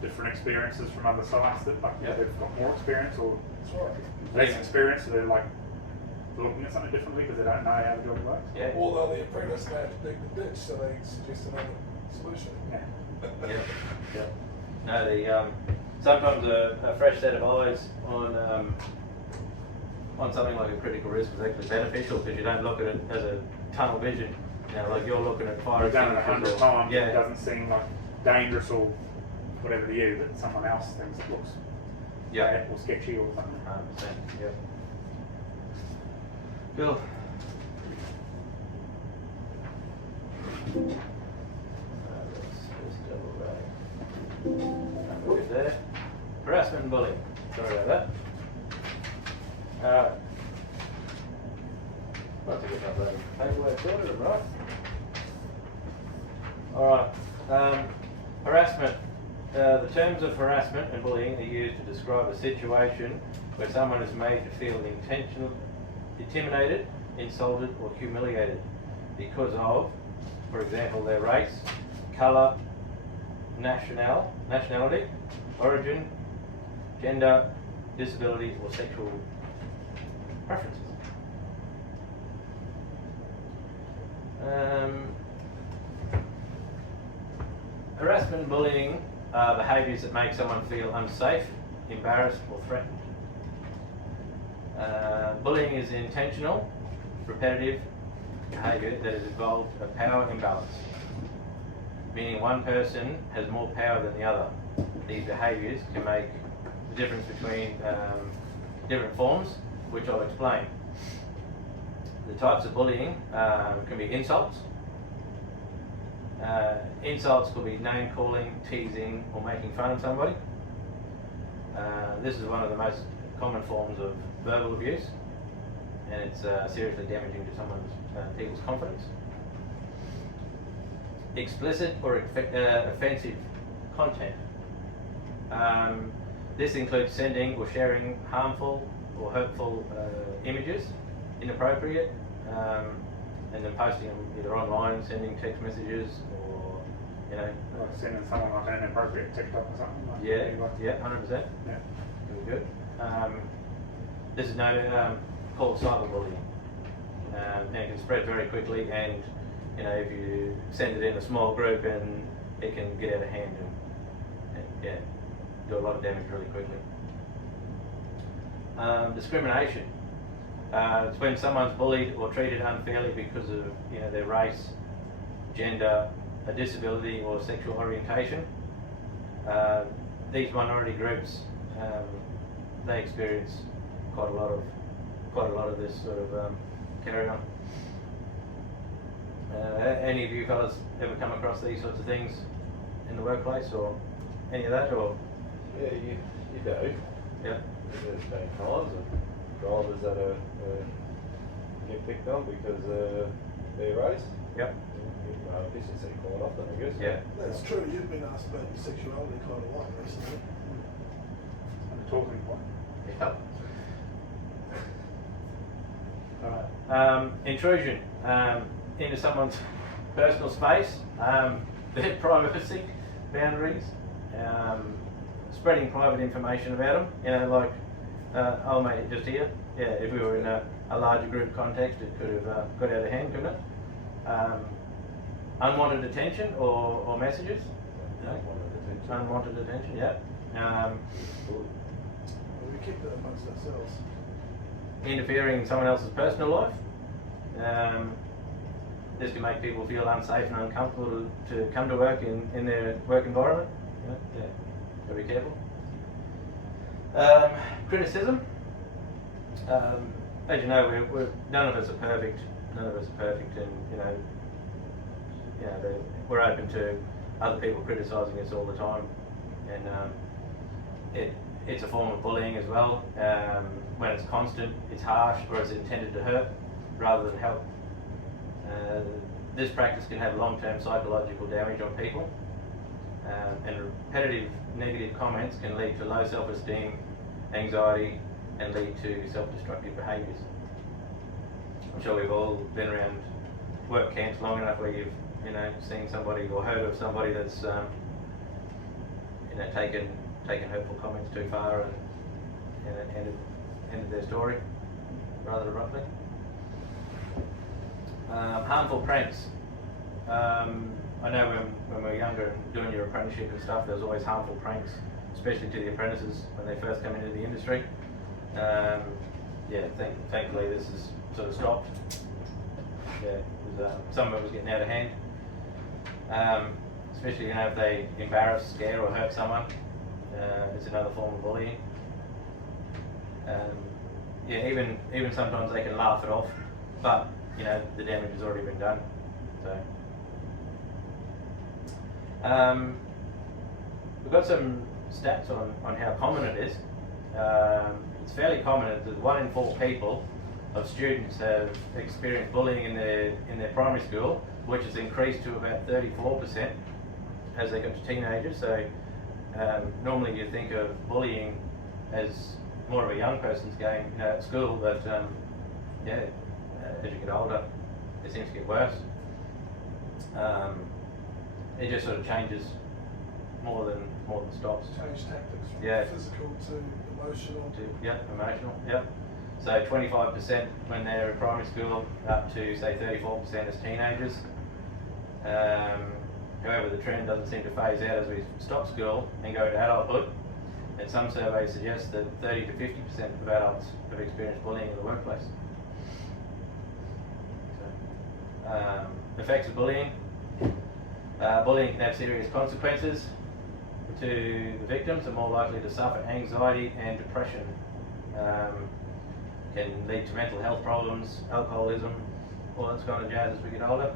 different experiences from other sites that like Yeah. they've got more experience or That's right. less experience, so they're like looking at something differently because they don't know how the job works. Yeah. Although the apprentice may have to dig the ditch, so they suggest another solution. Yeah. Yeah. No, sometimes a fresh set of eyes on something like a critical risk is actually beneficial because you don't look at it as a tunnel vision. You know, like you're looking at fire You've done it 100 times, yeah. it doesn't seem like dangerous or whatever to you, but someone else thinks it looks bad or sketchy or something. 100%. Yep. Cool. Good there. Harassment and bullying. Sorry about that. Not to get my bloody paperwork sorted, right? Alright. Harassment. The terms of harassment and bullying are used to describe a situation where someone is made to feel intimidated, insulted or humiliated because of, for example, their race, colour, nationality, origin, gender, disability or sexual preferences. Harassment and bullying are behaviours that make someone feel unsafe, embarrassed or threatened. Bullying is intentional, repetitive behaviour that has involved a power imbalance, meaning one person has more power than the other. These behaviours can make the difference between different forms, which I'll explain. The types of bullying can be insults. Insults could be name calling, teasing, or making fun of somebody. This is one of the most common forms of verbal abuse, and it's seriously damaging to people's confidence. Explicit or offensive content. This includes sending or sharing harmful or hurtful images, inappropriate, and then posting them either online, sending text messages, or Like sending someone like an inappropriate TikTok or something. Like 100%. Yeah. Very good. This is called cyberbullying, and it can spread very quickly. And if you send it in a small group, and it can get out of hand and do a lot of damage really quickly. Discrimination. It's when someone's bullied or treated unfairly because of their race, gender, a disability or sexual orientation. These minority groups, they experience quite a lot of this sort of carry on. Any of you fellas ever come across these sorts of things in the workplace, or any of that, or? Yeah, you do. Yeah. There's been times of drivers that are get picked on because their race. Yep. Efficiency quite often, I guess. Yeah. That's true. You've been asked about your sexuality quite a lot recently. The talking point. Yep. Alright. Intrusion into someone's personal space, their privacy boundaries, spreading private information about them. Like, oh mate, just here. Yeah, if we were in a larger group context, it could have got out of hand, couldn't it? Unwanted attention or messages. Unwanted attention. Yeah. We keep that amongst ourselves. Interfering in someone else's personal life. This can make people feel unsafe and uncomfortable to come to work in their work environment. Yeah, gotta be careful. Criticism. As you know, none of us are perfect. None of us are perfect, and we're open to other people criticising us all the time, and it's a form of bullying as well. When it's constant, it's harsh, or it's intended to hurt rather than help. This practice can have long-term psychological damage on people, and repetitive negative comments can lead to low self-esteem, anxiety, and lead to self-destructive behaviours. I'm sure we've all been around work camps long enough where you've seen somebody or heard of somebody that's taken hurtful comments too far and ended their story rather abruptly. Harmful pranks. I know when we were younger and doing your apprenticeship and stuff, there was always harmful pranks, especially to the apprentices when they first come into the industry. Yeah, thankfully this is sort of stopped. Yeah, some of it was getting out of hand. Especially, you know, if they embarrass, scare or hurt someone, it's another form of bullying. Yeah, even sometimes they can laugh it off, but you know the damage has already been done. So we've got some stats on how common it is. It's fairly common that 1 in 4 people of students have experienced bullying in their primary school, which has increased to about 34% as they go to teenagers. So normally you think of bullying as more of a young person's game, you know, at school, but yeah, as you get older, it seems to get worse. It just sort of changes more than stops. Change tactics from Yeah. physical to emotional. Emotional, yep. So 25% when they're in primary school, up to say 34% as teenagers. However, the trend doesn't seem to phase out as we stop school and go to adulthood. And some surveys suggest that 30 to 50% of adults have experienced bullying in the workplace. So, effects of bullying. Bullying can have serious consequences to the victims. Are more likely to suffer anxiety and depression. Can lead to mental health problems, alcoholism, all that kind of jazz as we get older.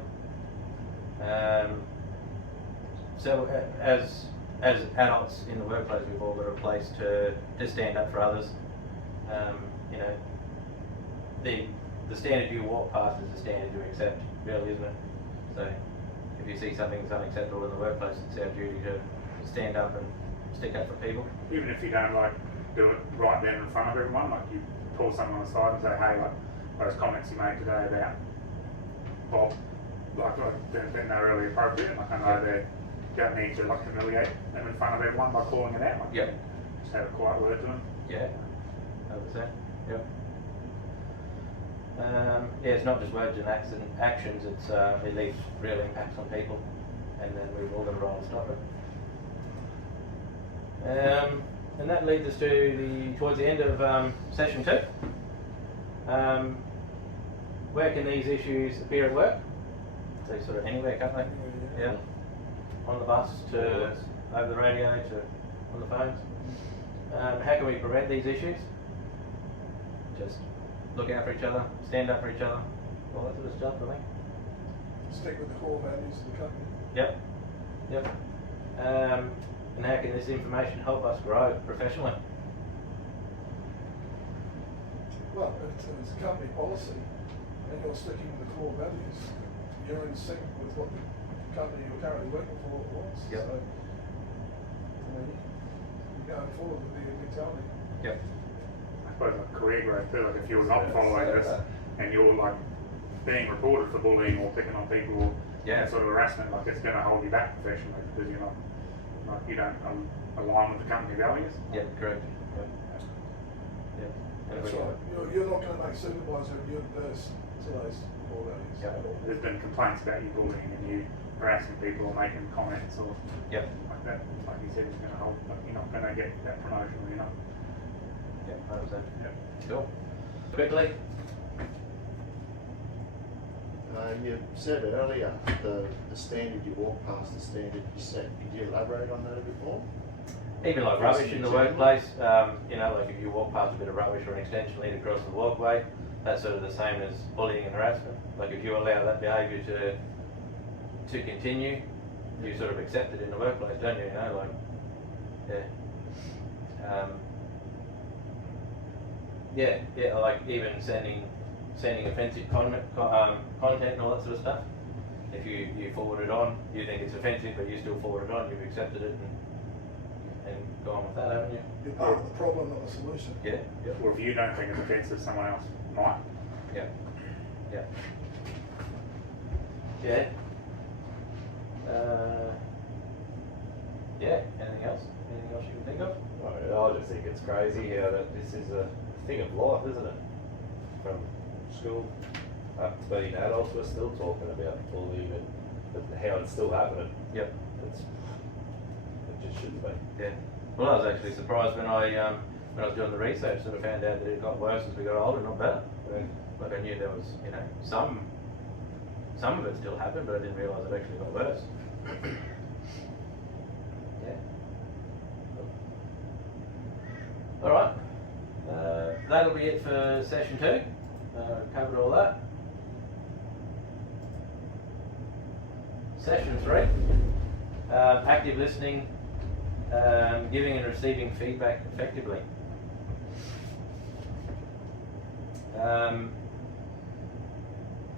So as adults in the workplace, we've all got a place to stand up for others. You know, the standard you walk past is the standard you accept, really, isn't it? So if you see something that's unacceptable in the workplace, it's our duty to stand up and stick up for people. Even if you don't like do it right then in front of everyone, like you pull someone aside and say, hey, like those comments you made today about Bob, like I don't think they're really appropriate. Like I know they don't need to like humiliate them in front of everyone by calling it out. Like, Yeah. Just have a quiet word to them. Yeah, 100%. Yep. Yeah, it's not just words and actions. It leaves real impacts on people, and then we've all got a role to stop it. And that leads us to towards the end of session 2. Where can these issues appear at work? So sort of anywhere, can't they? Yeah. On the bus to over the radio to on the phones. How can we prevent these issues? Just look out for each other, stand up for each other, all that sort of stuff, I think. Stick with the core values of the company. Yep. Yep. And how can this information help us grow professionally? Well, if it's a company policy and you're sticking with the core values, you're in sync with what the company you're currently working for wants. Yep. So, you know, you're going forward with the mentality. Yep. I suppose like career growth too, like if you're not following this and you're like being reported for bullying or picking on people or that sort of harassment, like it's going to hold you back professionally because you're not, like you don't align with the company values. Yep, correct. Yep. Yep. That's right. You're not going to make supervisor adverse to those core values Yep. at all. There's been complaints about you bullying and you harassing people or making comments or Yep. like that. Like you said, it's going to hold. Like you're not going to get that promotion. Or you're not. Yep, 100%. Yep. Cool. Quickly. You said earlier the standard you walk past, the standard you set. Could you elaborate on that a bit more? Even like rubbish in the workplace, you know, like if you walk past a bit of rubbish or an extension lead across the walkway, that's sort of the same as bullying and harassment. Like if you allow that behaviour to continue, you sort of accept it in the workplace, don't you? You know, like, yeah, like even sending offensive content and all that sort of stuff. If you forward it on, you think it's offensive, but you still forward it on, you've accepted it and go on with that, haven't you? You're part of the problem, not the solution. Yeah. Yep. Or if you don't think it's offensive, someone else might. Yeah. Yeah. Yeah. Yeah. Anything else? Anything else you can think of? I just think it's crazy how that this is a thing of life, isn't it? From school up to being adults, we're still talking about bullying and but how it's still happening. Yep. It just shouldn't be. Yeah. Well, I was actually surprised when I was doing the research that I found out that it got worse as we got older, not better. Yeah. Like I knew there was, some of it still happened, but I didn't realise it actually got worse. Yeah. All right. That'll be it for session 2. Covered all that. Session 3. Active listening, giving and receiving feedback effectively.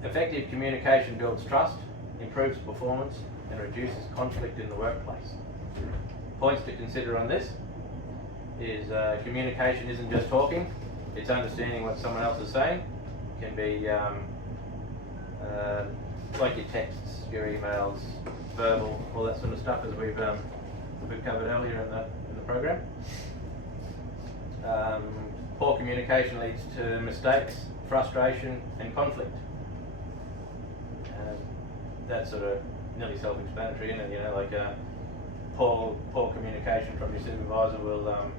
Effective communication builds trust, improves performance, and reduces conflict in the workplace. Points to consider on this is communication isn't just talking, it's understanding what someone else is saying. It can be like your texts, your emails, verbal, all that sort of stuff, as we've covered earlier in the program. Poor communication leads to mistakes, frustration, and conflict. That's sort of nearly self-explanatory, isn't it? Like poor communication from your supervisor will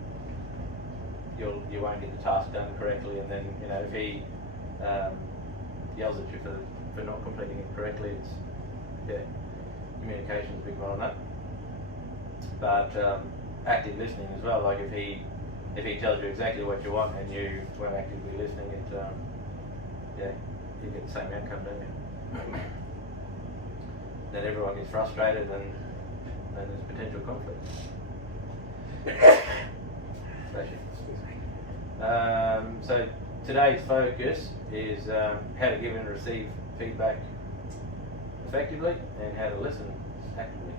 you won't get the task done correctly, and then if he yells at you for not completing it correctly, it's communication's a big one on that. But active listening as well, like if he tells you exactly what you want and you weren't actively listening, you get the same outcome, don't you? Then everyone gets frustrated and there's potential conflict. So today's focus is how to give and receive feedback effectively and how to listen actively.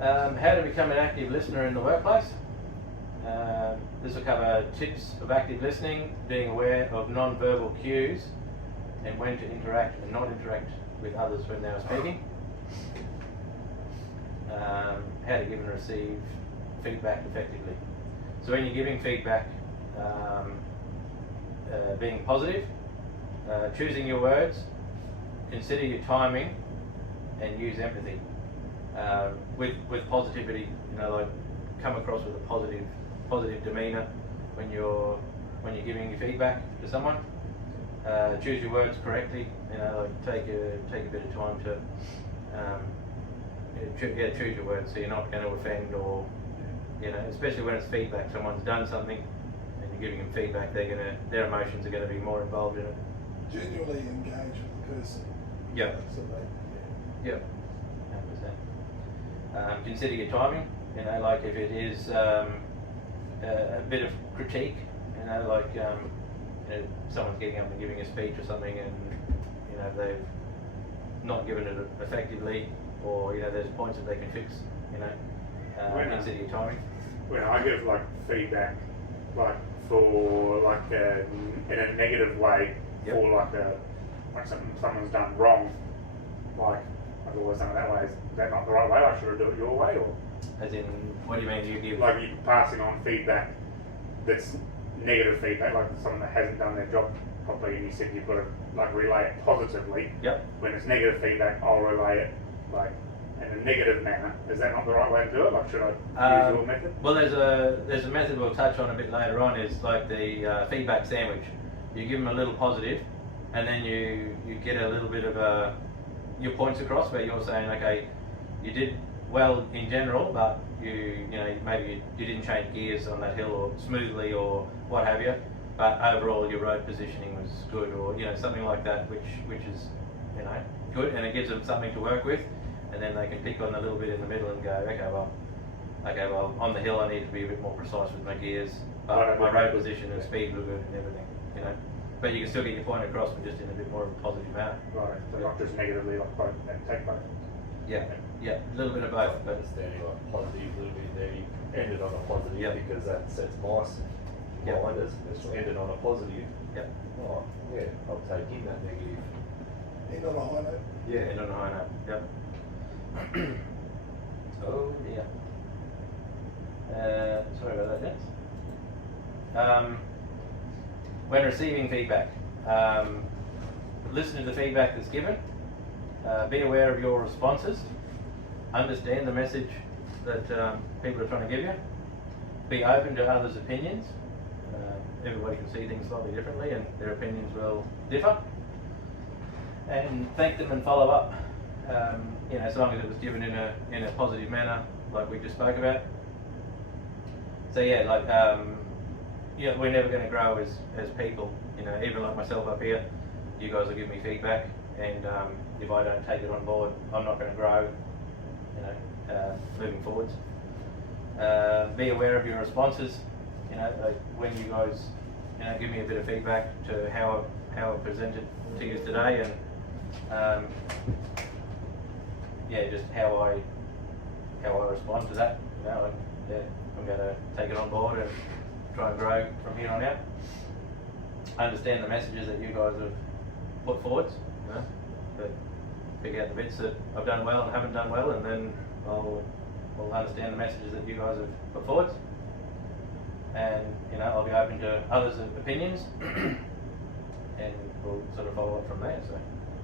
Alright. How to become an active listener in the workplace. This will cover tips of active listening, being aware of non-verbal cues, and when to interact and not interact with others when they are speaking. How to give and receive feedback effectively. So when you're giving feedback, being positive, choosing your words, consider your timing, and use empathy. With positivity, like come across with a positive demeanour when you're giving your feedback to someone. Choose your words correctly. Like take a bit of time to choose your words so you're not going to offend, or especially when it's feedback. Someone's done something and you're giving them feedback. Their emotions are going to be more involved in it. Genuinely engage with the person. Yeah. So Yeah. 100%. Consider your timing. Like if it is a bit of critique, like someone's getting up and giving a speech or something, and they've not given it effectively, or there's points that they can fix. Consider your timing. When I give feedback, for in a negative way, Yep. for something someone's done wrong, I've always done it that way. Is that not the right way? I should do it your way, or? As in, what do you mean? Do you give? Like you're passing on feedback that's negative feedback, like someone that hasn't done their job properly, and you said you've got to relay it positively. Yep. When it's negative feedback, I'll relay it in a negative manner. Is that not the right way to do it? Should I use your method? Well, there's a method we'll touch on a bit later on. Is like the feedback sandwich. You give them a little positive, and then you get a little bit of your points across where you're saying, okay, you did well in general, but maybe you didn't change gears on that hill or smoothly or what have you, but overall your road positioning was good, or something like that, which is good, and it gives them something to work with, and then they can pick on a little bit in the middle and go, okay, well on the hill I need to be a bit more precise with my gears, but my road position and speed were good and everything, but you can still get your point across, but just in a bit more of a positive manner. Right, so not just negatively, both, take both. Yeah, a little bit of both, but Understanding positive, a little bit negative, ended on a positive, Yep. because that sets my Yep. mind as it's ended on a positive. Yep. Oh, yeah, I'll take in that negative. End on a high note. Yeah. end on a high note. Yep. Oh dear. Sorry about that, gents. when receiving feedback, listen to the feedback that's given, be aware of your responses, understand the message that people are trying to give you, be open to others' opinions. Everybody can see things slightly differently and their opinions will differ. And thank them and follow up, as long as it was given in a positive manner, like we just spoke about. So we're never going to grow as people. Even like myself up here, you guys will give me feedback, and if I don't take it on board, I'm not going to grow. Moving forwards. Be aware of your responses. Like when you guys, give me a bit of feedback to how I presented to you today, and just how I respond to that. I'm going to take it on board and try and grow from here on out. Understand the messages that you guys have put forwards. But figure out the bits that I've done well and haven't done well, and then I'll understand the messages that you guys have put forwards. And I'll be open to others' opinions, and we'll sort of follow up from there. So,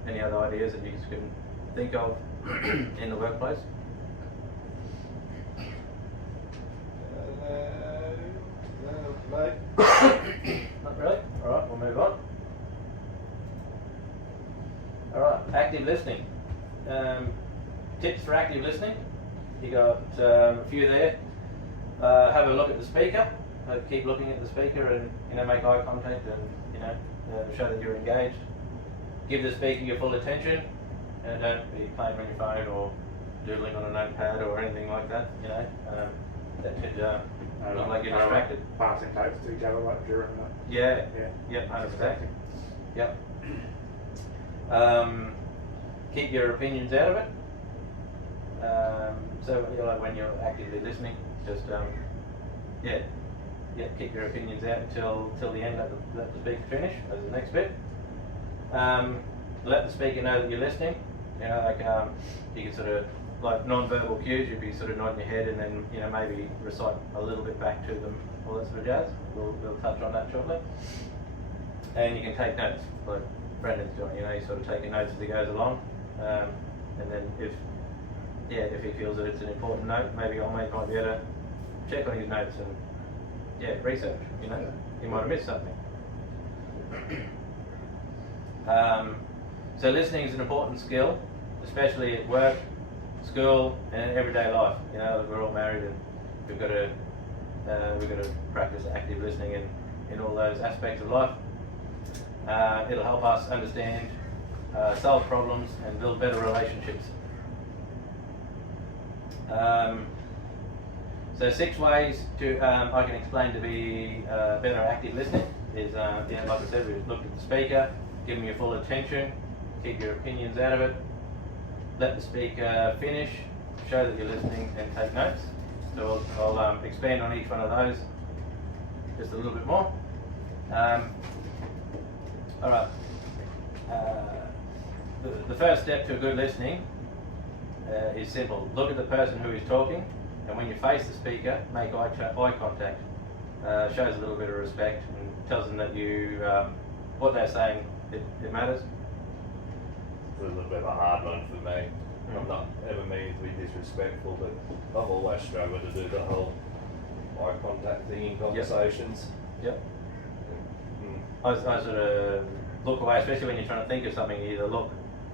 any other ideas that you can think of in the workplace? No. Not really? Alright, we'll move on. Alright, active listening. Tips for active listening. You got a few there. Have a look at the speaker. Keep looking at the speaker and make eye contact and show that you're engaged. Give the speaker your full attention. Don't be playing on your phone or doodling on a notepad or anything like that. That could look like you're distracted. Passing notes to each other like during the... Yep, 100%. Yep. Keep your opinions out of it. So like when you're actively listening, just keep your opinions out until the end. Let the speaker finish. That's the next bit. Let the speaker know that you're listening. You can sort of, like non-verbal cues, you'd be sort of nodding your head and then maybe recite a little bit back to them, all that sort of jazz. We'll touch on that shortly. And you can take notes, like Brendan's doing. You sort of taking notes as he goes along. And then if he feels that it's an important note, maybe I might be able to check on his notes and research. He might have missed something. So listening is an important skill, especially at work, school, and everyday life. We're all married and we've got to practice active listening in all those aspects of life. It'll help us understand, solve problems, and build better relationships. So 6 ways I can explain to be better active listening is, like I said, we looked at the speaker, give them your full attention, keep your opinions out of it, let the speaker finish, show that you're listening, and take notes. So I'll expand on each one of those just a little bit more. Alright. The first step to good listening is simple. Look at the person who is talking, and when you face the speaker, make eye contact. Shows a little bit of respect and tells them that you what they're saying, it matters. It's a little bit of a hard one for me. I'm not ever meaning to be disrespectful, but I've always struggled to do the whole eye contact thing in conversations. Yep. I sort of look away, especially when you're trying to think of something.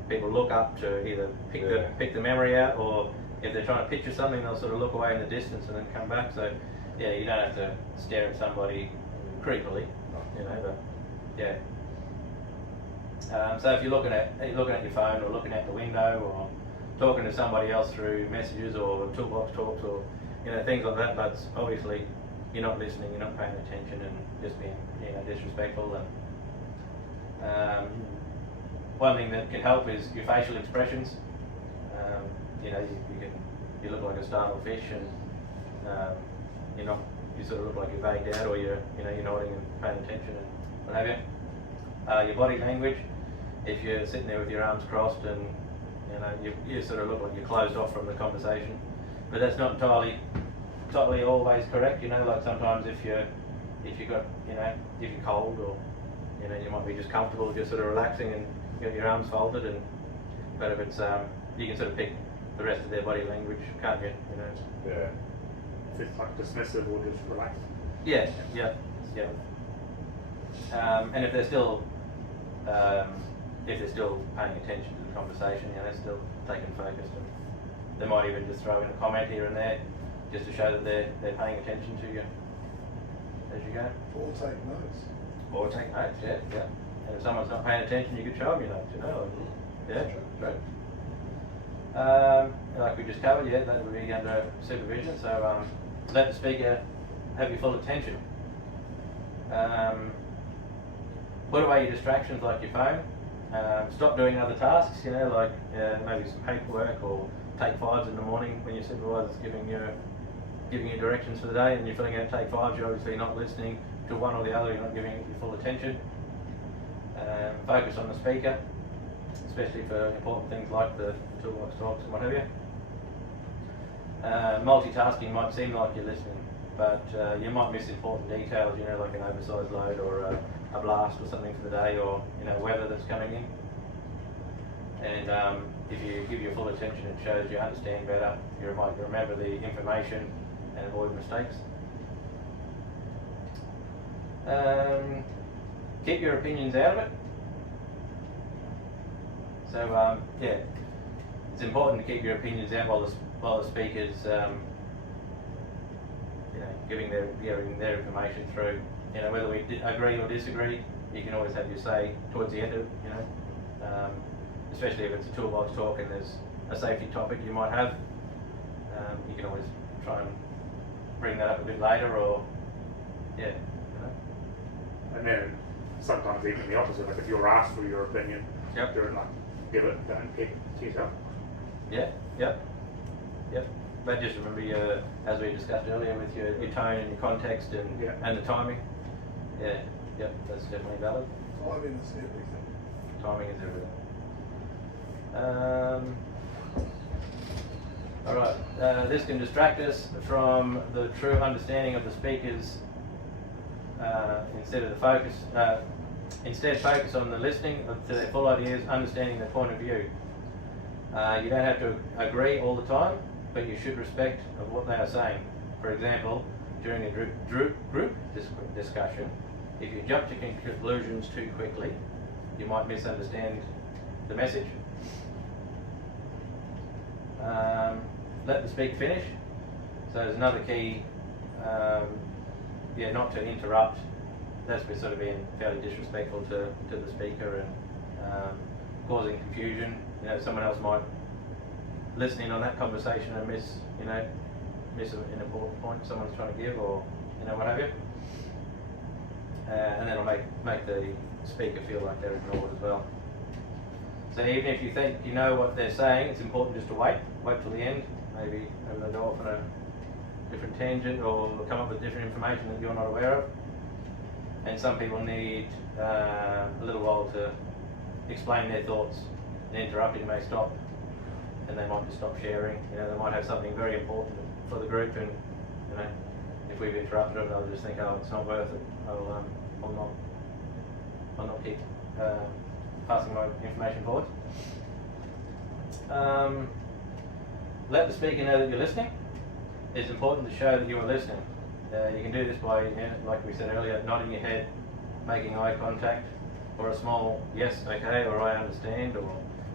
People look up to either pick the memory out, or if they're trying to picture something, they'll sort of look away in the distance and then come back. So you don't have to stare at somebody creepily, but yeah. So if you're looking at your phone or looking out the window or talking to somebody else through messages or toolbox talks or things like that, that's obviously you're not listening, you're not paying attention, and just being disrespectful. And one thing that can help is your facial expressions. You look like a startled fish, and you sort of look like you're vagued out, or you're nodding and paying attention and what have you. Your body language, if you're sitting there with your arms crossed and you sort of look like you're closed off from the conversation, but that's not entirely always correct. Like sometimes if you're cold or You know, you might be just comfortable, just sort of relaxing and you got your arms folded, and but if it's you can sort of pick the rest of their body language, can't you? You know. Yeah. If it's like dismissive or just relaxed. Yeah, yeah, yeah. And if they're still paying attention to the conversation, you know, they're still taking focus. And they might even just throw in a comment here and there, just to show that they're paying attention to you as you go. Or take notes. Or take notes, yeah, yeah. And if someone's not paying attention, you could show them your notes, you know. Yeah, true. Like we just covered, yeah, that would be under supervision. So let the speaker have your full attention. Put away your distractions like your phone. Stop doing other tasks, you know, like maybe some paperwork, or take fives in the morning when your supervisor's giving you directions for the day and you're filling out take fives. You're obviously not listening to one or the other, you're not giving it your full attention. Focus on the speaker, especially for important things like the toolbox talks and what have you. Multitasking might seem like you're listening, but you might miss important details, you know, like an oversized load or a blast or something for the day, or you know, weather that's coming in. And if you give your full attention, it shows you understand better, you might remember the information and avoid mistakes. Keep your opinions out of it. So yeah, it's important to keep your opinions out while the speaker's you know, giving their information through. You know, whether we agree or disagree, you can always have your say towards the end of it, you know. Especially if it's a toolbox talk and there's a safety topic you might have, you can always try and bring that up a bit later, or yeah, you know. And then sometimes even the opposite, like if you're asked for your opinion, Yep. you're like, give it, don't keep it to yourself. Yeah, yep. But just remember, as we discussed earlier, with your tone and your context and the timing. Yeah, yep, that's definitely valid. Timing is everything. Timing is everything. Alright, this can distract us from the true understanding of the speakers. Instead focus on the listening to their full ideas, understanding their point of view. You don't have to agree all the time, but you should respect of what they are saying. For example, during a group discussion, if you jump to conclusions too quickly, you might misunderstand the message. Let the speaker finish. So there's another key, not to interrupt. That's sort of being fairly disrespectful to the speaker and causing confusion. You know, someone else might listen in on that conversation and miss an important point someone's trying to give, or you know, what have you. And then it'll make the speaker feel like they're ignored as well. So even if you think you know what they're saying, it's important just to wait till the end. Maybe they'll go off on a different tangent or come up with different information that you're not aware of. And some people need a little while to explain their thoughts. The interrupting may stop, and they might just stop sharing. You know, they might have something very important for the group, and you know, if we've interrupted them, they'll just think, oh, it's not worth it. I'll not keep passing my information forward. Let the speaker know that you're listening. It's important to show that you are listening. You can do this by, like we said earlier, nodding your head, making eye contact, or a small yes, okay, or I understand, or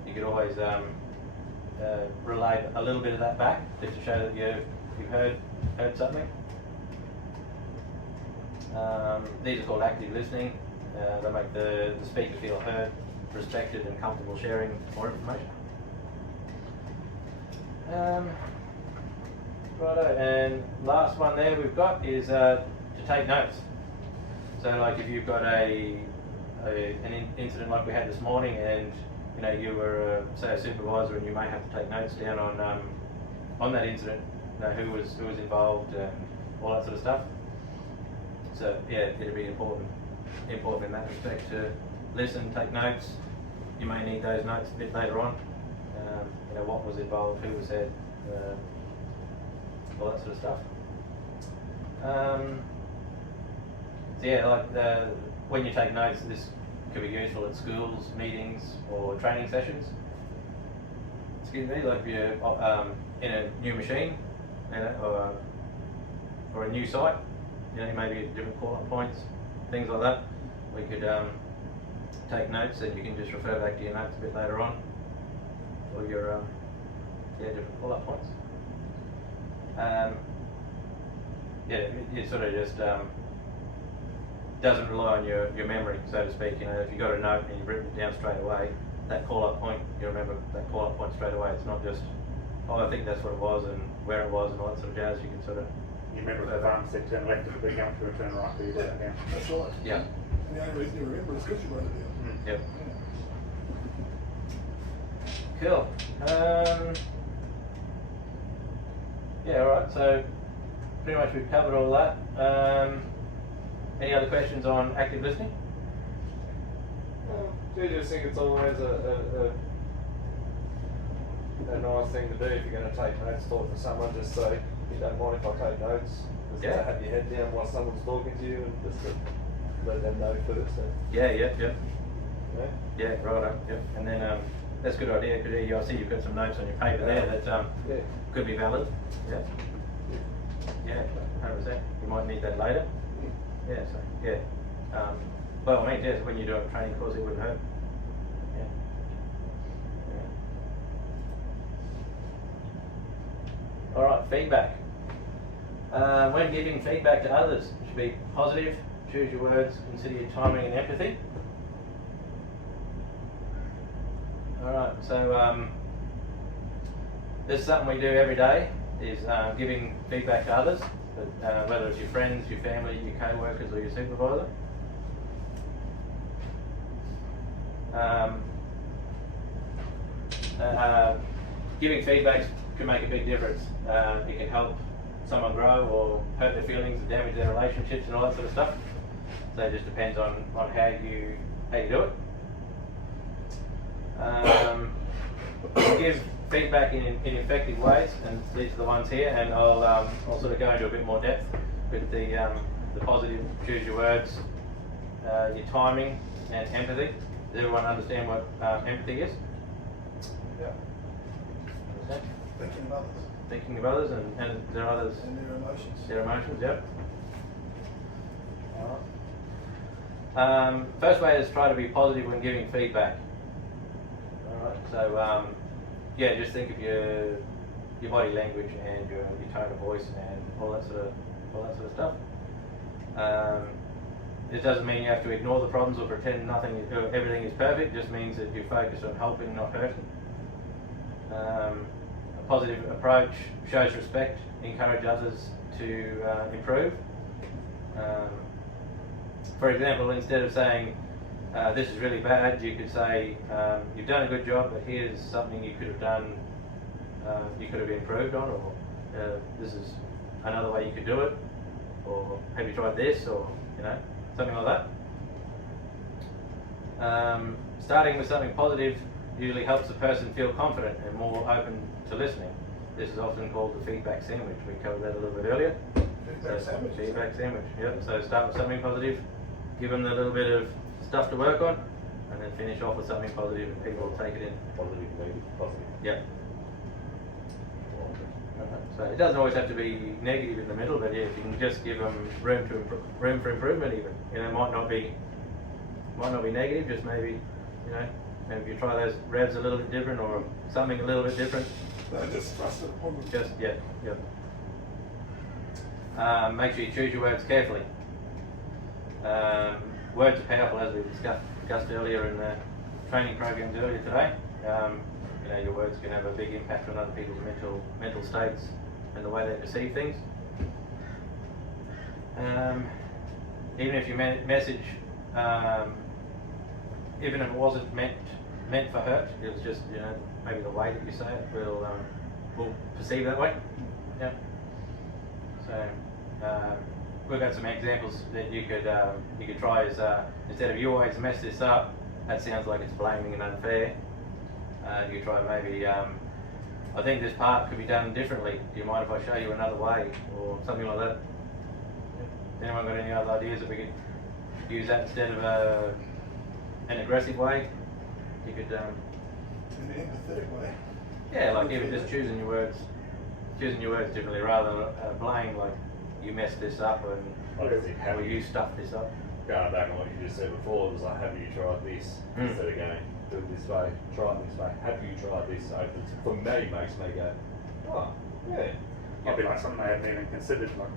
you could always relay a little bit of that back just to show that you've heard something. These are called active listening. They make the speaker feel heard, respected, and comfortable sharing more information. Righto, and last one there we've got is to take notes. So like if you've got an incident like we had this morning, and you know, you were say a supervisor, and you may have to take notes down on that incident, you know, who was involved and all that sort of stuff. So yeah, it'd be important in that respect to listen, take notes. You may need those notes a bit later on. You know, what was involved, who was said, all that sort of stuff. So yeah, like when you take notes, this could be useful at schools, meetings, or training sessions. Excuse me, like if you're in a new machine, you know, or a new site, you know, maybe different call-up points, things like that. We could take notes that you can just refer back to your notes a bit later on, or your different call-up points. It sort of just doesn't rely on your memory, so to speak. You know, if you got a note and you've written it down straight away, that call-up point, you remember that call-up point straight away. It's not just, oh, I think that's what it was and where it was and all that sort of jazz. You can sort of. You remember if the farm said turn left at the big jump to turn right, so you put that down. That's right. Yeah. And the only reason you remember is because you wrote it down. Yep. Yeah. Cool. Yeah, alright, so pretty much we've covered all that. Any other questions on active listening? Do you just think it's always a nice thing to do if you're going to take notes, talk to someone, just say, you don't mind if I take notes, just Yeah. to have your head down while someone's talking to you and just to let them know first. Yeah, Yeah? right, yep. And then that's a good idea, because I see you've got some notes on your paper there that Yeah. could be valid. Yeah. Yeah, 100%. You might need that later. Yeah, so, yeah. Well, I mean, yes, when you do a training course, it wouldn't hurt. Yeah. Yeah. Alright, feedback. When giving feedback to others, it should be positive, choose your words, consider your timing and empathy. Alright, so this is something we do every day, is giving feedback to others, whether it's your friends, your family, your co-workers or your supervisor. Giving feedback can make a big difference. It can help someone grow or hurt their feelings and damage their relationships and all that sort of stuff. So it just depends on how you do it. You give feedback in effective ways, and these are the ones here, and I'll sort of go into a bit more depth with the positive, choose your words, your timing and empathy. Does everyone understand what empathy is? Yeah. Okay. Thinking of others Thinking of others and there are others. and their emotions. Their emotions, yep. Alright. First way is try to be positive when giving feedback. Alright, so yeah, just think of your body language and your tone of voice and all that sort of stuff. It doesn't mean you have to ignore the problems or pretend everything is perfect. It just means that you focus on helping, not hurting. A positive approach shows respect, encourage others to improve. For example, instead of saying, this is really bad, you could say, you've done a good job, but here's something you could have done, you could have improved on, or this is another way you could do it, or have you tried this, or something like that. Starting with something positive usually helps the person feel confident and more open to listening. This is often called the feedback sandwich. We covered that a little bit earlier. Feedback sandwich, yep. So start with something positive, give them a little bit of stuff to work on, and then finish off with something positive and people will take it in. Positive, negative, positive. Yep. So it doesn't always have to be negative in the middle, but yeah, if you can just give them room for improvement, even it might not be negative, just maybe maybe you try those revs a little bit different or something a little bit different. No, just thrust it upon them. Just yep. Make sure you choose your words carefully. Words are powerful, as we discussed earlier in the training programs earlier today. Your words can have a big impact on other people's mental states and the way they perceive things. Even if your message, even if it wasn't meant for hurt, it was just maybe the way that you say it will perceive that way. Yeah. So we've got some examples that you could try. Is instead of "you always mess this up," that sounds like it's blaming and unfair. You try maybe, I think this part could be done differently. Do you mind if I show you another way? Or something like that. Anyone got any other ideas that we could use that instead of an aggressive way? You could, In an empathetic way. yeah, like even just choosing your words differently rather than blame, like you messed this up Like, is it or have you stuffed this up. going back on what you just said before, it was like, have you tried this? Instead of going, do it this way, try it this way, have you tried this? Opens, for me, makes me go, oh, yeah. Might be like something they haven't even considered, like,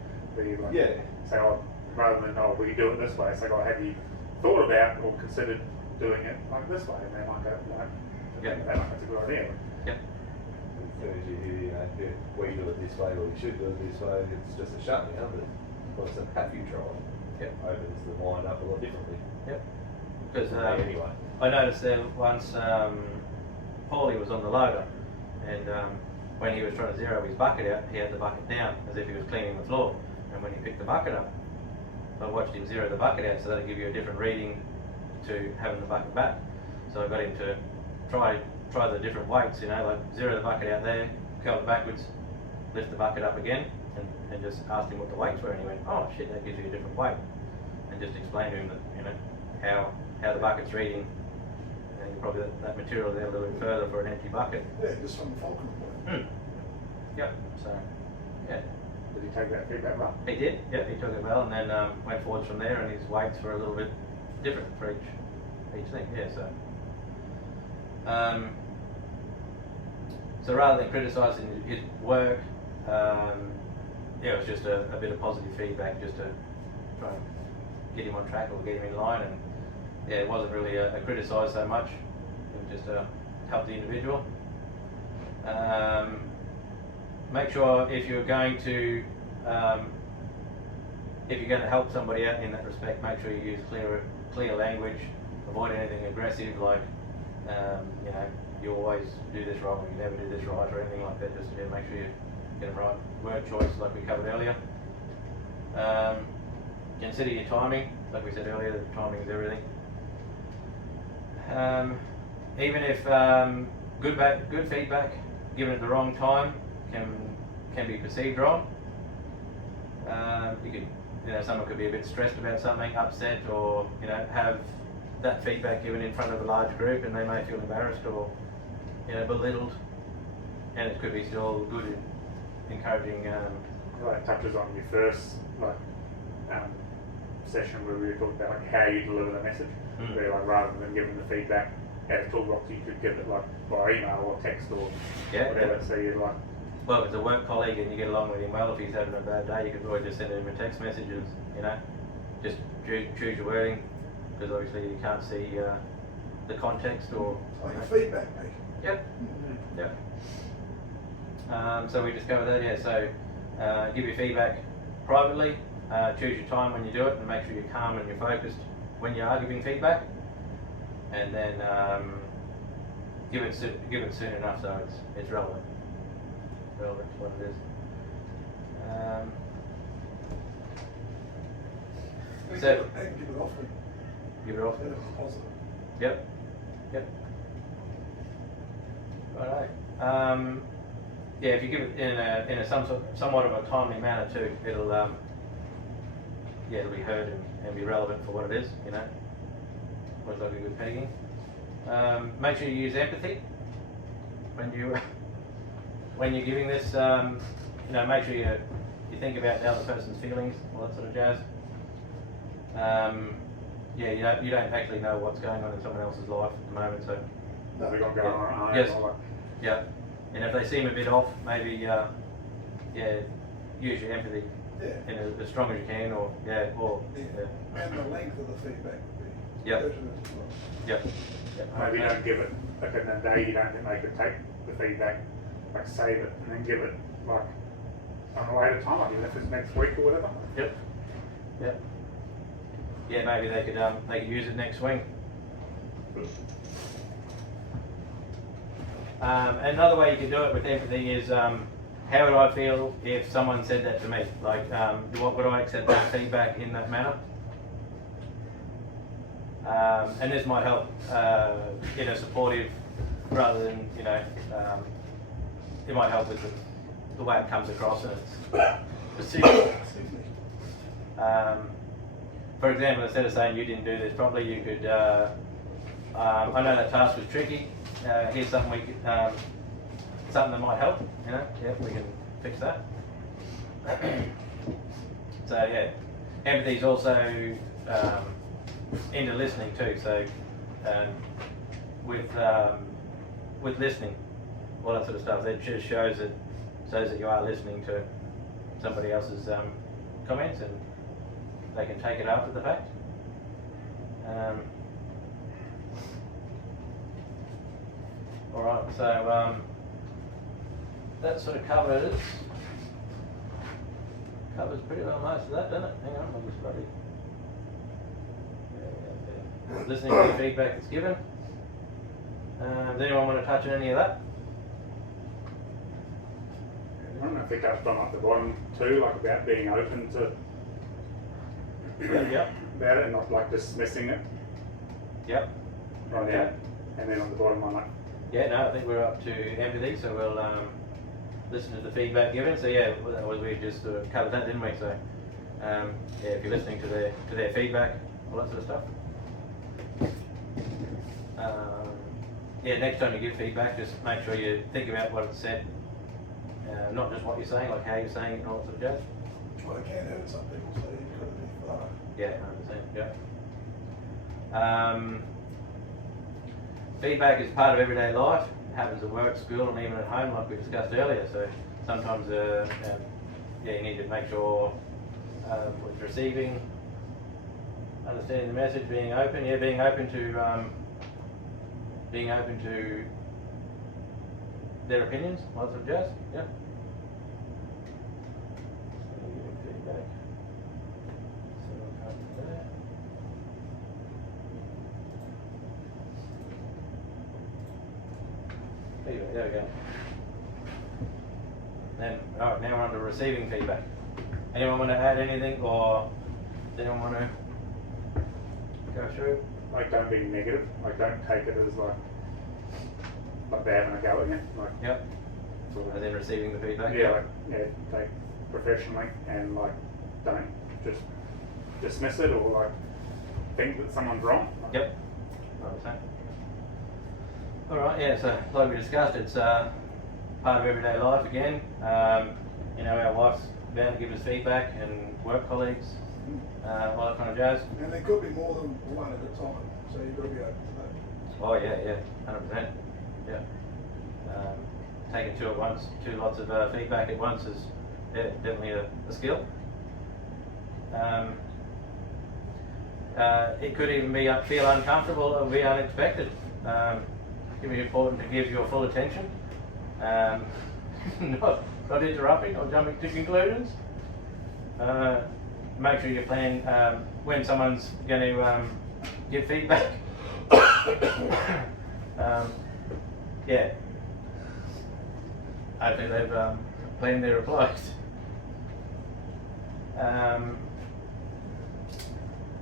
like Yeah. say, oh, rather than, oh, we do it this way, it's like, oh, have you thought about or considered doing it like this way? And they might go, no, Yeah. they might, that's a good idea. Yep. As soon as you hear, we do it this way or you should do it this way, it's just a shutdown, but what's a have you tried? Yep. Opens the mind up a lot differently. Yep. Because Anyway. I noticed there once Paulie was on the loader, and when he was trying to zero his bucket out, he had the bucket down as if he was cleaning the floor. And when he picked the bucket up, I watched him zero the bucket out, so that'll give you a different reading to having the bucket back. So I got him to try the different weights, you know, like zero the bucket out there, curl it backwards, lift the bucket up again, and just asked him what the weights were, and he went, oh shit, that gives you a different weight. And just explained to him that, you know, how the bucket's reading, and probably that material there a little bit further for an empty bucket. Yeah, just from the Falcon point. Yep, so, yeah. Did he take that feedback well? He did, yep, he took it well, and then went forwards from there, and his weights were a little bit different for each thing, yeah, so. So rather than criticising his work, yeah, it was just a bit of positive feedback just to try and get him on track or get him in line, and yeah, it wasn't really a criticise so much, it was just help the individual. Make sure if you're going to help somebody out in that respect, make sure you use clear language, avoid anything aggressive like you know, you always do this wrong or you never do this right or anything like that. Just make sure you get the right word choice like we covered earlier. Consider your timing, like we said earlier, the timing is everything. Even if good feedback given at the wrong time can be perceived wrong. You could, you know, someone could be a bit stressed about something, upset, or you know, have that feedback given in front of a large group, and they may feel embarrassed or, you know, belittled. And it could be still good in encouraging. That touches on your first session where we were talking about like how you deliver the message. Where like rather than giving the feedback as toolbox, you could give it like by email or text or whatever. So you're like, well, if it's a work colleague and you get along with him well, if he's having a bad day, you could always just send him a text message. You know, just choose your wording, because obviously you can't see the context or. Like a feedback, mate. Yep. Yep. So we just covered that, yeah. So give your feedback privately. Choose your time when you do it, and make sure you're calm and you're focused when you are giving feedback. And then give it soon enough so it's relevant. Relevant to what it is. And So give it often. give it off. That is positive. Yep. Yep. Alright. Yeah, if you give it in a somewhat of a timely manner too, it'll yeah, it'll be heard and be relevant for what it is, you know. Looks like a good pegging. Make sure you use empathy when you're giving this. You know, make sure you think about the other person's feelings, all that sort of jazz. Yeah, you don't actually know what's going on in someone else's life at the moment, so. they got going on. Yes. Or like, Yeah, and if they seem a bit off, maybe yeah, use your empathy in as strong as you can, or And the length of the feedback would be Yep. pertinent as well. Yep. maybe don't give it like in a day. You don't think they could take the feedback, like save it and then give it like on a later time, like even if it's next week or whatever. Yep. Yep. Yeah, maybe they could use it next swing. Another way you could do it with empathy is how would I feel if someone said that to me? Like, would I accept that feedback in that manner? And this might help in a supportive, rather than, you know, it might help with the way it comes across and it's specific. For example, instead of saying you didn't do this properly, you could, I know that task was tricky. Here's something we could, something that might help. You know, yeah, we can fix that. So yeah, empathy is also into listening too. So with listening, all that sort of stuff, it just shows that you are listening to somebody else's comments, and they can take it after the fact. All right, so that sort of covers pretty well most of that, doesn't it? Hang on, I'll just bloody. Yeah. Listening to the feedback that's given. Does anyone want to touch on any of that? I don't know if they touched on like the bottom too, like about being open to Yep. about it and not like dismissing it Yep. right Okay. out. And then on the bottom one, like Yeah, no, I think we're up to empathy, so we'll listen to the feedback given. So yeah, we just covered that, didn't we? So yeah, if you're listening to their feedback, all that sort of stuff. Yeah, next time you give feedback, just make sure you think about what it's said, not just what you're saying, like how you're saying it and all that sort of jazz. Well, it can hurt some people, so you've got to be thorough. Yeah, 100%. Yeah. Feedback is part of everyday life. It happens at work, school, and even at home, like we discussed earlier. So sometimes, yeah, you need to make sure with receiving, understanding the message, being open. Yeah, being open to their opinions, lots of jazz. Yeah. Feedback. So we'll come to that. There we go. Then, alright, now we're on to receiving feedback. Anyone want to add anything, or does anyone want to go through? like don't be negative, like don't take it as like they're having a go at you. Like Yep. sort of, And then receiving the feedback. yeah, like take professionally and like don't just dismiss it or like think that someone's wrong. Like, Yep. Alright, yeah, so like we discussed, it's part of everyday life again. You know, our wife's bound to give us feedback, and work colleagues, all that kind of jazz. And there could be more than one at a time, so you've got to be open to that. Oh yeah, 100%. Yeah. Taking two at once, two lots of feedback at once is definitely a skill. It could even feel uncomfortable or be unexpected. It can be important to give your full attention, not interrupting or jumping to conclusions. Make sure you plan when someone's going to give feedback. Yeah. Hopefully they've planned their replies.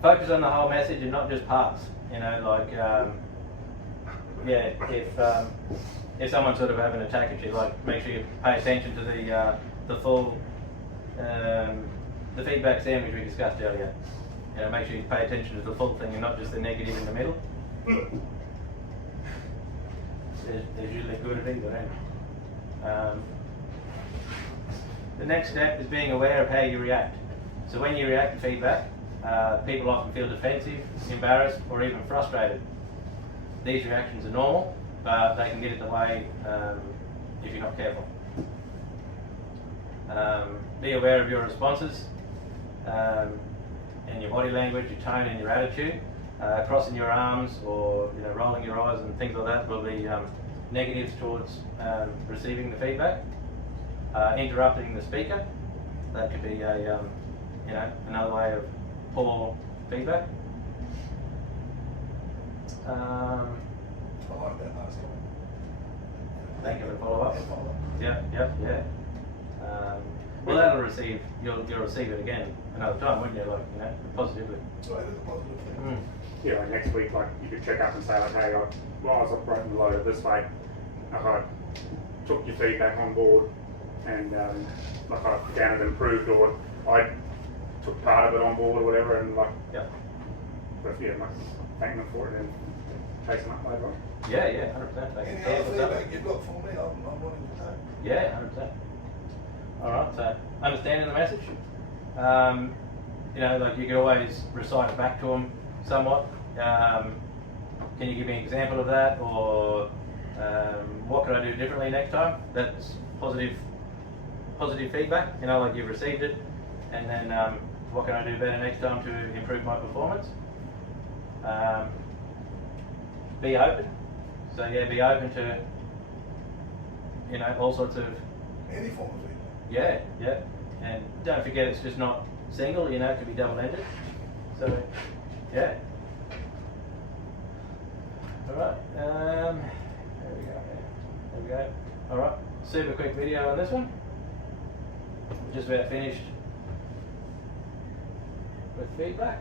Focus on the whole message and not just parts. You know, like yeah, if someone's sort of having an attack at you, like make sure you pay attention to the full the feedback sandwich we discussed earlier. You know, make sure you pay attention to the full thing and not just the negative in the middle. There's usually good at either end. The next step is being aware of how you react. So when you react to feedback, people often feel defensive, embarrassed, or even frustrated. These reactions are normal, but they can get in the way if you're not careful. Be aware of your responses and your body language, your tone, and your attitude. Crossing your arms or rolling your eyes and things like that will be negatives towards receiving the feedback. Interrupting the speaker, that could be a another way of poor feedback. I like that last one. Thank you for the follow-up. Yeah, follow-up. Yeah. Well, that'll receive. You'll receive it again another time, won't you? Like positively. So it is a positive thing. yeah, like next week, like you could check up and say like, hey, I was operating the loader this way. Like I took your feedback on board and like I found it improved, or I put part of it on board or whatever, and like, Yep. but yeah, like, thank them for it and chase them up later on. Yeah, 100%. They Any can other for feedback something. you've got for me, I'm wanting to know. Yeah, 100%. Alright, so understanding the message. You know, like you could always recite it back to them somewhat. Can you give me an example of that, or what could I do differently next time? That's positive feedback. You know, like you've received it, and then what can I do better next time to improve my performance? Be open. So yeah, be open to, you know, all sorts of. Any form of feedback. Yeah, and don't forget it's just not single. You know, it could be double-ended. So yeah. All right. There we go. All right. Super quick video on this one. Just about finished with feedback.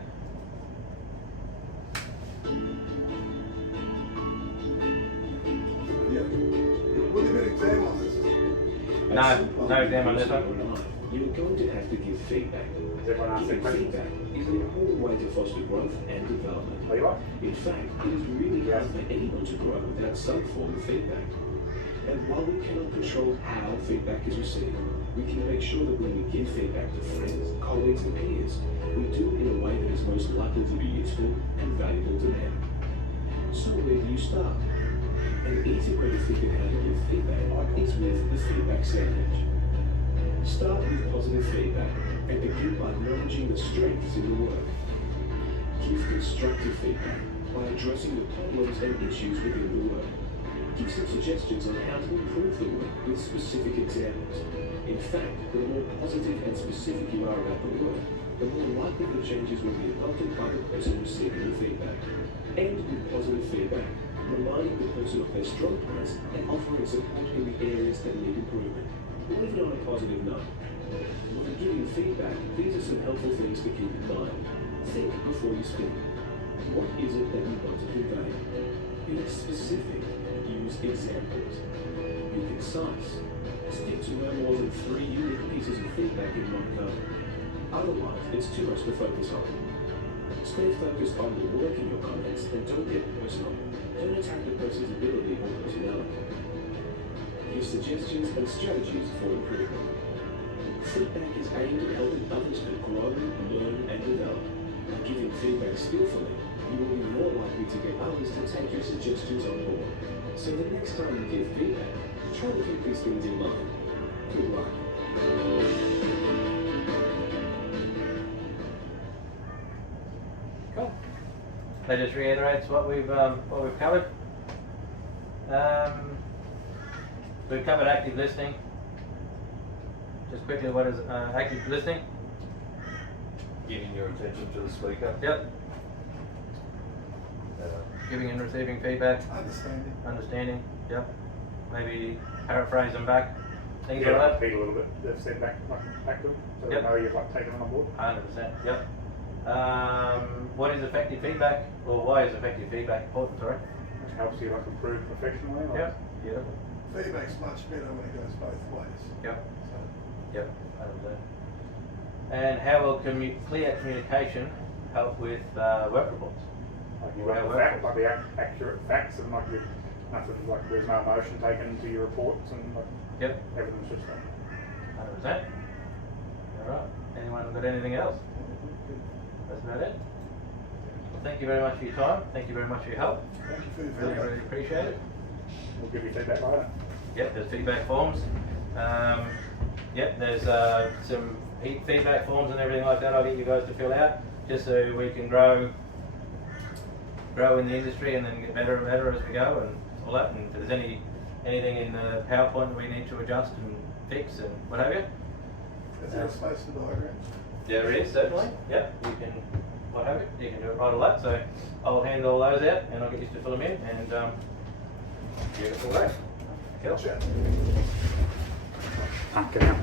Yeah. Will you give an example of this? No exam on this one. You're going to have to give feedback. Is everyone asking questions? Feedback is an important way to foster growth and development. Are you right? In fact, it is really hard for anyone to grow without some form of feedback. And while we cannot control how feedback is received, we can make sure that when we give feedback to friends, colleagues and peers, we do it in a way that is most likely to be useful and valuable to them. So where do you start? An easy way to think of how to give feedback is with the feedback sandwich. Start with positive feedback and begin by acknowledging the strengths in the work. Give constructive feedback by addressing the problems and issues within the work. Give some suggestions on how to improve the work with specific examples. In fact, the more positive and specific you are about the work, the more likely the changes will be adopted by the person receiving the feedback. End with positive feedback, reminding the person of their strong points and offering support in the areas that need improvement. Leave it on a positive note. When giving feedback, these are some helpful things to keep in mind. Think before you speak. What is it that you want to convey? Be specific. Use examples. Be concise. Stick to no more than 3 unique pieces of feedback in one go. Otherwise, it's too much to focus on. Stay focused on the work in your comments and don't get personal. Don't attack the person's ability or personality. Give suggestions and strategies for improvement. Feedback is aimed at helping others to grow, learn, and develop. By giving feedback skillfully, you will be more likely to get others to take your suggestions on board. So the next time you give feedback, try to keep these things in mind. Good luck. Cool. That just reiterates what we've covered. We've covered active listening. Just quickly, what is active listening? Giving your attention to the speaker. Yep. Giving and receiving feedback. Understanding. Yep. Maybe paraphrase them back. Things Yeah, like that. repeat a little bit. They've said back to them, so Yep. they know you've like taken them on board. 100%. Yep. What is effective feedback? Or why is effective feedback important? Sorry. Which helps you like improve professionally. Like, Yep. Beautiful. Feedback's much better when it goes both ways. Yep. So, Yep. 100%. And how will clear communication help with work reports? Like you got the fact, like the accurate facts, and like you, nothing like there's no emotion taken into your reports, and like Yep. everything's just like 100%. All right. Anyone got anything else? That's about it. Well, thank you very much for your time. Thank you very much for your help. thank you for your Really, feedback. really appreciate it. we'll give you feedback later. Yep, there's feedback forms. Yep, there's some feedback forms and everything like that I'll get you guys to fill out, just so we can grow in the industry and then get better and better as we go and all that. And if there's anything in the PowerPoint we need to adjust and fix and what have you. Is there a space for diagrams? There is, certainly. Yep, you can, what have you, you can do it right all that. So I'll hand all those out and I'll get you to fill them in and beautiful way. Cool. Chat. Get out.